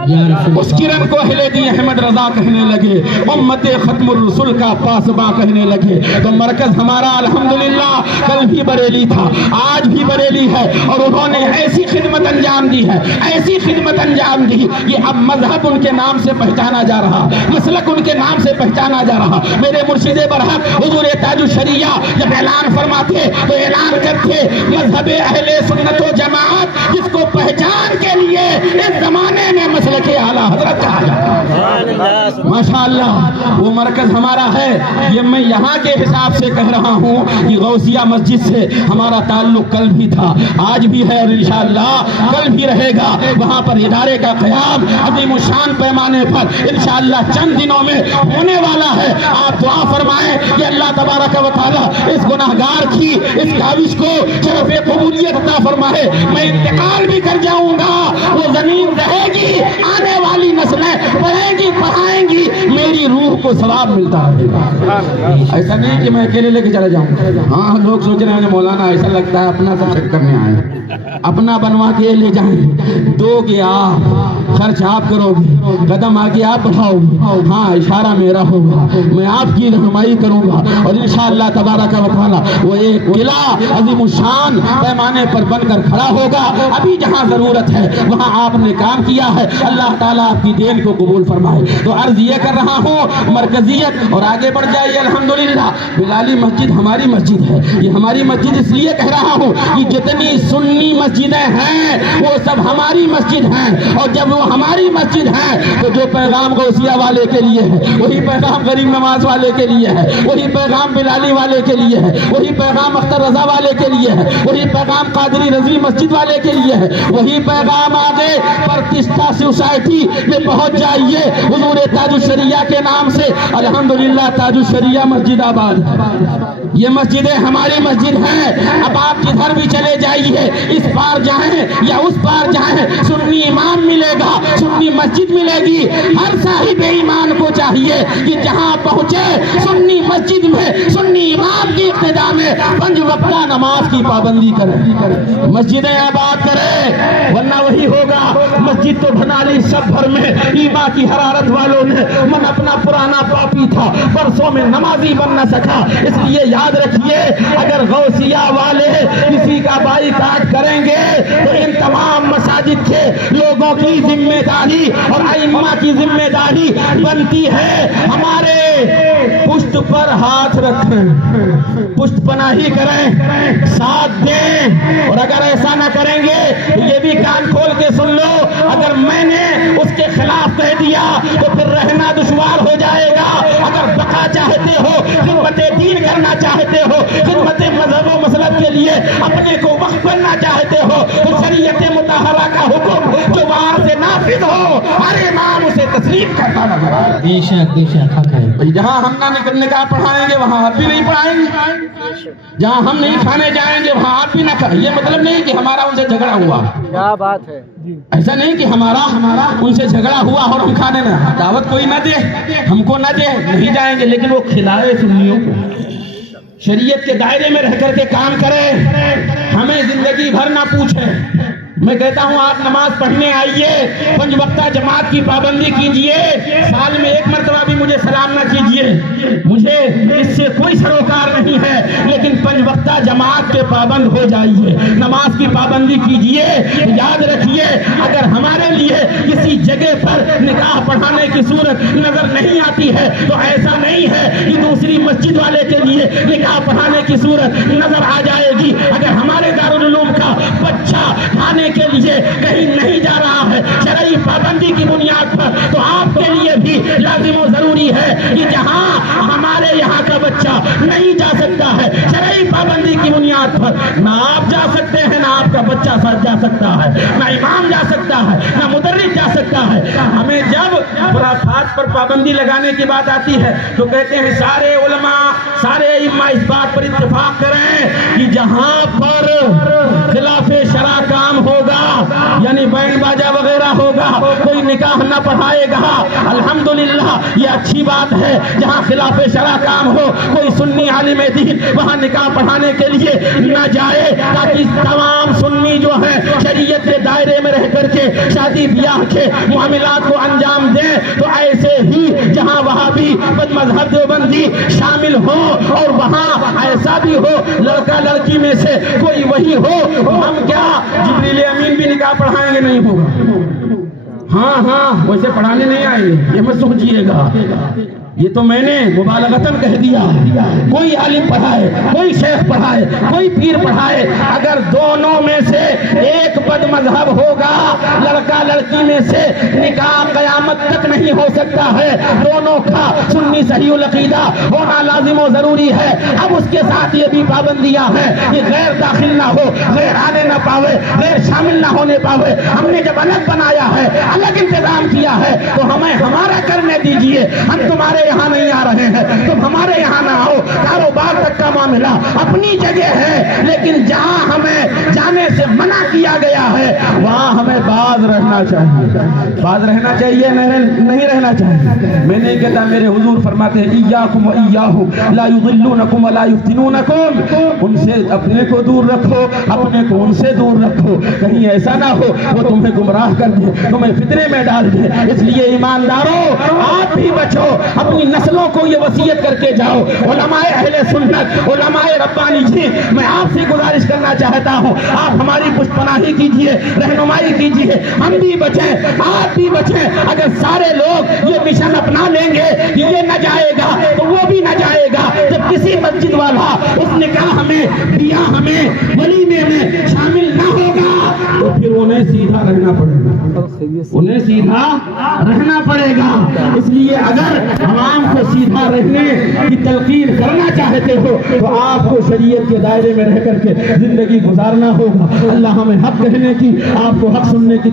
یا رسول اس کرن کو اہل دین احمد رضا کہنے لگے، امت ختم الرسل کا پاسباں کہنے لگے۔ تو مرکز ہمارا الحمدللہ کل بھی بریلی تھا، آج بھی بریلی ہے، اور انہوں نے ایسی خدمت انجام دی ہے، ایسی خدمت انجام دی، یہ اب مذہب ان کے نام سے پہچانا جا رہا، مسلک ان کے نام سے پہچانا جا رہا۔ میرے مرشد برحق حضور تاج الشریعہ جب اعلان فرماتے تو اعلان کرتے مذہب اہل سنت و جماعت، جس کو پہچان کے لیے اس زمانے میں مسلک اعلیٰ حضرت کہا جاتا۔ ماشاءاللہ وہ مرکز ہمارا ہے، یہ میں یہاں کے حساب سے کہہ رہا ہوں کہ غوثیہ مسجد سے ہمارا تعلق کل بھی تھا، آج بھی ہے، اور انشاءاللہ کل بھی رہے گا۔ وہاں پر ادارے کا قیام عظیم الشان پیمانے پر انشاءاللہ چند دنوں میں ہونے والا ہے۔ آپ دعا فرمائیں کہ اللہ تبارک و تعالیٰ اس گناہگار کی اس کاوش کو شرف قبولیت عطا فرمائے۔ میں انتقال بھی کر جاؤں گا، وہ زمین رہے گی، آنے والی نسلیں پڑھیں گی، پڑھائیں گی، میری روح کو ثواب ملتا رہے گا۔ ایسا نہیں کہ میں اکیلے لے کے چلا جاؤں۔ ہاں لوگ سوچ رہے ہیں مولانا ایسا لگتا ہے اپنا سب چیک کرنے آئے۔ اپنا بنوا کے لے جائیں، دو گے آپ، خرچ آپ کرو گے، قدم آگے آپ بڑھاؤ گے، ہاں اشارہ میرا ہوگا، میں آپ کی رہنمائی کروں گا، اور انشاءاللہ تبارک و تعالی وہ ایک قلعہ عظیم الشان پیمانے پر بن کر کھڑا ہوگا۔ ابھی جہاں ضرورت ہے وہاں آپ نے کام کیا ہے، اللہ تعالیٰ آپ کی دین کو قبول فرمائے۔ تو عرض یہ کر رہا ہوں مرکزیت اور آگے بڑھ جائیے الحمدللہ۔ بلالی مسجد ہماری مسجد ہے، یہ ہماری مسجد اس لیے کہہ رہا ہوں کہ جتنی سنی مسجدیں ہیں وہ سب ہماری مسجد ہیں، اور جب وہ ہماری مسجد ہیں تو جو پیغام غوثیہ والے کے لیے ہے وہی پیغام غریب نواز والے کے لیے ہے، وہی پیغام بلالی والے کے لیے ہے، وہی پیغام اختر رضا والے کے لیے ہے، وہی پیغام قادری رضوی مسجد والے کے لیے ہے، وہی پیغام آگے پرتشٹھا سوسائٹی میں پہنچ جائیے حضور تاج الشریعہ کے نام سے۔ الحمدللہ تاج الشریعہ مسجد آباد، یہ مسجدیں ہماری مسجد ہیں۔ اب آپ جدھر بھی چلے جائیے، اس پار جائیں یا اس پار جائیں، سنی امام ملے گا، سنی مسجد ملے گی۔ ہر صاحب ایمان کو چاہیے کہ جہاں پہنچے سنی مسجد میں سنی امام کی اقتداء میں 5 وقتہ نماز کی پابندی کرے، مسجدیں آباد کرے، ورنہ وہی ہوگا۔ مسجد تو بنا لی سب بھر میں، ایما کی حرارت والوں نے، من اپنا پرانا پاپی تھا، برسوں میں نمازی بن نہ سکا۔ اس لیے یاد رکھیے اگر غوثیہ والے کسی کا بائیکاٹ کریں گے تو ان تمام مساجد کے لوگوں کی ذمہ داری اور ائمہ کی ذمہ داری بنتی ہے ہمارے پشت پر ہاتھ رکھیں، پشت پناہی کریں، ساتھ دیں۔ اور اگر ایسا نہ کریں گے تو یہ بھی کان کھول کے سن لو، اگر میں نے اس کے خلاف کہہ دیا تو پھر رہنا دشوار ہو جائے گا۔ اگر بقا چاہتے ہو، خدمت دین کرنا چاہتے ہو، خدمت مذہب و مسلک کے لیے اپنے کو وقف کرنا چاہتے ہو، تو شریعت مطہرہ کا حکم جو وہاں سے نافذ ہو ہر امام اسے تسلیم کرتا نظر آئے۔ بے شک حق ہے۔ جہاں ہم نہ نکاح پڑھائیں گے وہاں آپ بھی نہیں پڑھائیں گے، جہاں ہم نہیں کھانے جائیں گے وہاں آپ بھی نہ کھائیں۔ یہ مطلب نہیں کہ ہمارا ان سے جھگڑا ہوا، کیا بات ہے، ایسا نہیں کہ ہمارا ان سے جھگڑا ہوا اور ہم کھانے نہ، دعوت کوئی نہ دے، ہم کو نہ دے، نہیں جائیں گے، لیکن وہ کھلائے سنیوں کو، شریعت کے دائرے میں رہ کر کے کام کرے، ہمیں زندگی بھر نہ پوچھے۔ میں کہتا ہوں آپ نماز پڑھنے آئیے، 5 وقتہ جماعت کی پابندی کیجئے، سال میں 1 مرتبہ بھی مجھے سلام نہ کیجئے، مجھے اس سے کوئی سروکار نہیں ہے، لیکن 5 وقتہ جماعت کے پابند ہو جائیے، نماز کی پابندی کیجئے۔ یاد رکھیے اگر ہمارے لیے کسی جگہ پر نکاح پڑھانے کی صورت نظر نہیں آتی ہے تو ایسا نہیں ہے کہ دوسری مسجد والے کے لیے نکاح پڑھانے کی صورت نظر آ جائے گی۔ اگر ہمارے دارالعلوم کا بچہ کھانے کے لیے کہیں نہیں جا رہا ہے شرعی پابندی کی بنیاد پر، تو آپ کے لیے بھی لازم و ضروری ہے کہ جہاں ہمارے یہاں کا بچہ نہیں جا سکتا ہے شرعی پابندی کی بنیاد پر، نہ آپ جا سکتے ہیں، نہ آپ کا بچہ ساتھ جا سکتا ہے، نہ امام جا سکتا ہے، نہ مدرس جا سکتا ہے۔ ہمیں جب خرافات پر پابندی لگانے کی بات آتی ہے تو کہتے ہیں سارے علماء سارے ائمہ اس بات پر اتفاق کریں کہ جہاں پر خلاف شرع کام ہوگا یعنی بینڈ باجا وغیرہ ہوگا، کوئی نکاح نہ پڑھائے گا۔ الحمدللہ یہ اچھی بات ہے، جہاں خلاف شرع کام ہو کوئی سنی عالم دین وہاں نکاح پڑھانے کے لیے نہ جائے، تاکہ تمام سنی جو ہیں شریعت کے دائرے میں رہ کر کے شادی بیاہ کے معاملات کو انجام دیں۔ تو ایسے ہی جہاں وہاں بھی بد مذہب دیوبندی شامل ہو اور وہاں ایسا بھی ہو لڑکا لڑکی میں سے کوئی وہی ہو، ہم کیا جبریل امین بھی نکاح پڑھائیں گے؟ نہیں ہوگا۔ ہاں ویسے پڑھانے نہیں آئیں گے، یہ مت سوچئے گا، یہ تو میں نے مبالغتاً کہہ دیا۔ کوئی عالم پڑھائے، کوئی شیخ پڑھائے، کوئی پیر پڑھائے، اگر دونوں میں سے ایک بد مذہب ہوگا، لڑکا لڑکی میں سے نکاح قیامت تک نہیں ہو سکتا ہے۔ دونوں کا سنی صحیح العقیدہ ہونا لازم و ضروری ہے۔ اب اس کے ساتھ یہ بھی پابندیاں ہیں کہ غیر داخل نہ ہو، غیر آنے نہ پاوے، غیر شامل نہ ہونے پاوے۔ ہم نے جب الگ بنایا ہے، الگ انتظام کیا ہے، تو ہمیں ہمارا کرنے دیجئے۔ ہم تمہارے یہاں نہیں آ رہے ہیں، تم ہمارے یہاں نہ آؤ۔ کاروبار تک کا معاملہ اپنی جگہ ہے، لیکن جہاں ہمیں جانے سے منع کیا گیا ہے وہاں ہمیں باز رہنا رہنا چاہیے، باز رہنا چاہیے نہیں رہنا چاہیے۔ میں نہیں کہتا، میرے حضور فرماتے ہیں ایاکم و ایاہم لا یضلونکم ولا یفتنونکم، ان سے اپنے کو دور رکھو، اپنے کو ان سے دور رکھو، کہیں ایسا نہ ہو وہ تمہیں گمراہ کر دے، تمہیں فتنے میں ڈال دے۔ اس لیے ایمانداروں آپ بھی بچو، اپنی نسلوں کو یہ وصیت کر کے جاؤ۔ علماء اہل سنت، علماء ربانی جی، میں آپ سے گزارش کرنا چاہتا ہوں، آپ ہماری پشت پناہی کیجئے، رہنمائی کیجئے، ہم بھی بچیں، آپ بھی بچیں۔ اگر سارے لوگ یہ مشن اپنا لیں گے کہ یہ نہ جائے گا تو وہ بھی نہ جائے گا۔ جب کسی مسجد والا اس نکاح میں، بیاہ میں، ولیمے میں شامل نہ ہوگا تو پھر انہیں سیدھا رہنا پڑے گا، انہیں سیدھا رہنا پڑے گا۔ اس لیے اگر عوام کو سیدھا رہنے کی تلقین کرنا چاہتے ہو تو آپ کو شریعت کے دائرے میں رہ کر کے زندگی گزارنا ہوگا۔ اللہ ہمیں حق کہنے کی، آپ کو حق سننے کی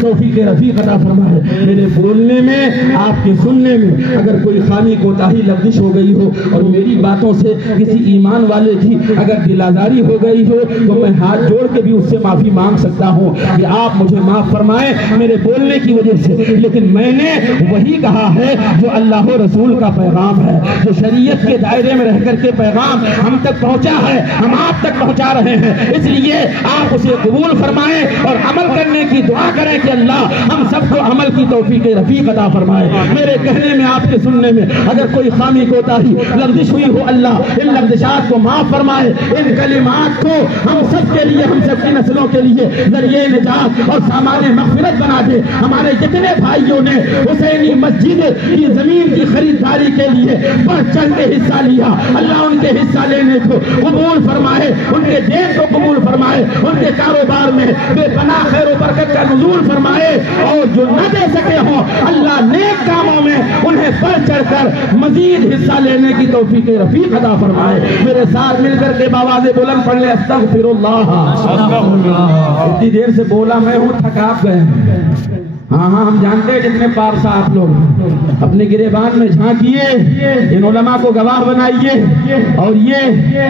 توفیق رفیق عطا فرمائے۔ میرے بولنے میں، آپ کے سننے میں اگر کوئی خامی کوتاہی لغزش ہو گئی ہو اور میری باتوں سے کسی ایمان والے کی اگر دل آزاری ہو گئی ہو تو میں ہاتھ جوڑ کے بھی اس سے معافی مانگ سکتا ہوں کہ آپ مجھے معاف فرمائیں میرے بولنے کی وجہ سے۔ لیکن میں نے وہی کہا ہے جو اللہ و رسول کا پیغام ہے، جو شریعت کے دائرے میں رہ کر کے پیغام ہم تک پہنچا ہے، ہم آپ تک پہنچا رہے ہیں۔ اس لیے آپ اسے قبول فرمائیں اور عمل کرنے کی دعا کریں کہ اللہ ہم سب کو عمل کی توفیق رفیق عطا فرمائے۔ میرے کہنے میں، آپ کے سننے میں اگر کوئی خامی کوتاہی لغزش ہوئی ہو، اللہ ان لغزشات کو معاف فرمائے، ان کلمات کو ہم سب کے لیے، ہم سب کی نسلوں کے لیے ذریعہ نجات اور سامان مغفرت بنا دے۔ ہمارے جتنے بھائیوں نے حسینی مسجد کی زمین کی خریداری کے لیے بڑھ چڑھ کے حصہ لیا، اللہ ان کے حصہ لینے کو قبول فرمائے، ان کے دین کو قبول فرمائے، ان کے کاروبار میں بے پناہ خیر و برکت کا نزول فرمائے، اور جو نہ دے سکے ہوں اللہ نیک کاموں میں انہیں بڑھ چڑھ کر مزید حصہ لینے کی توفیق رفیق عطا فرمائے۔ میرے ساتھ مل کر کے باواز بلند پڑھ لیں استغفر اللہ۔ اتنی دیر سے بولا میں ہوں، تھک آپ گئے ہیں۔ ہاں ہم جانتے ہیں جتنے پارسا آپ لوگ اپنے گریبان میں جھانکیے، ان علماء کو گواہ بنائیے، اور یہ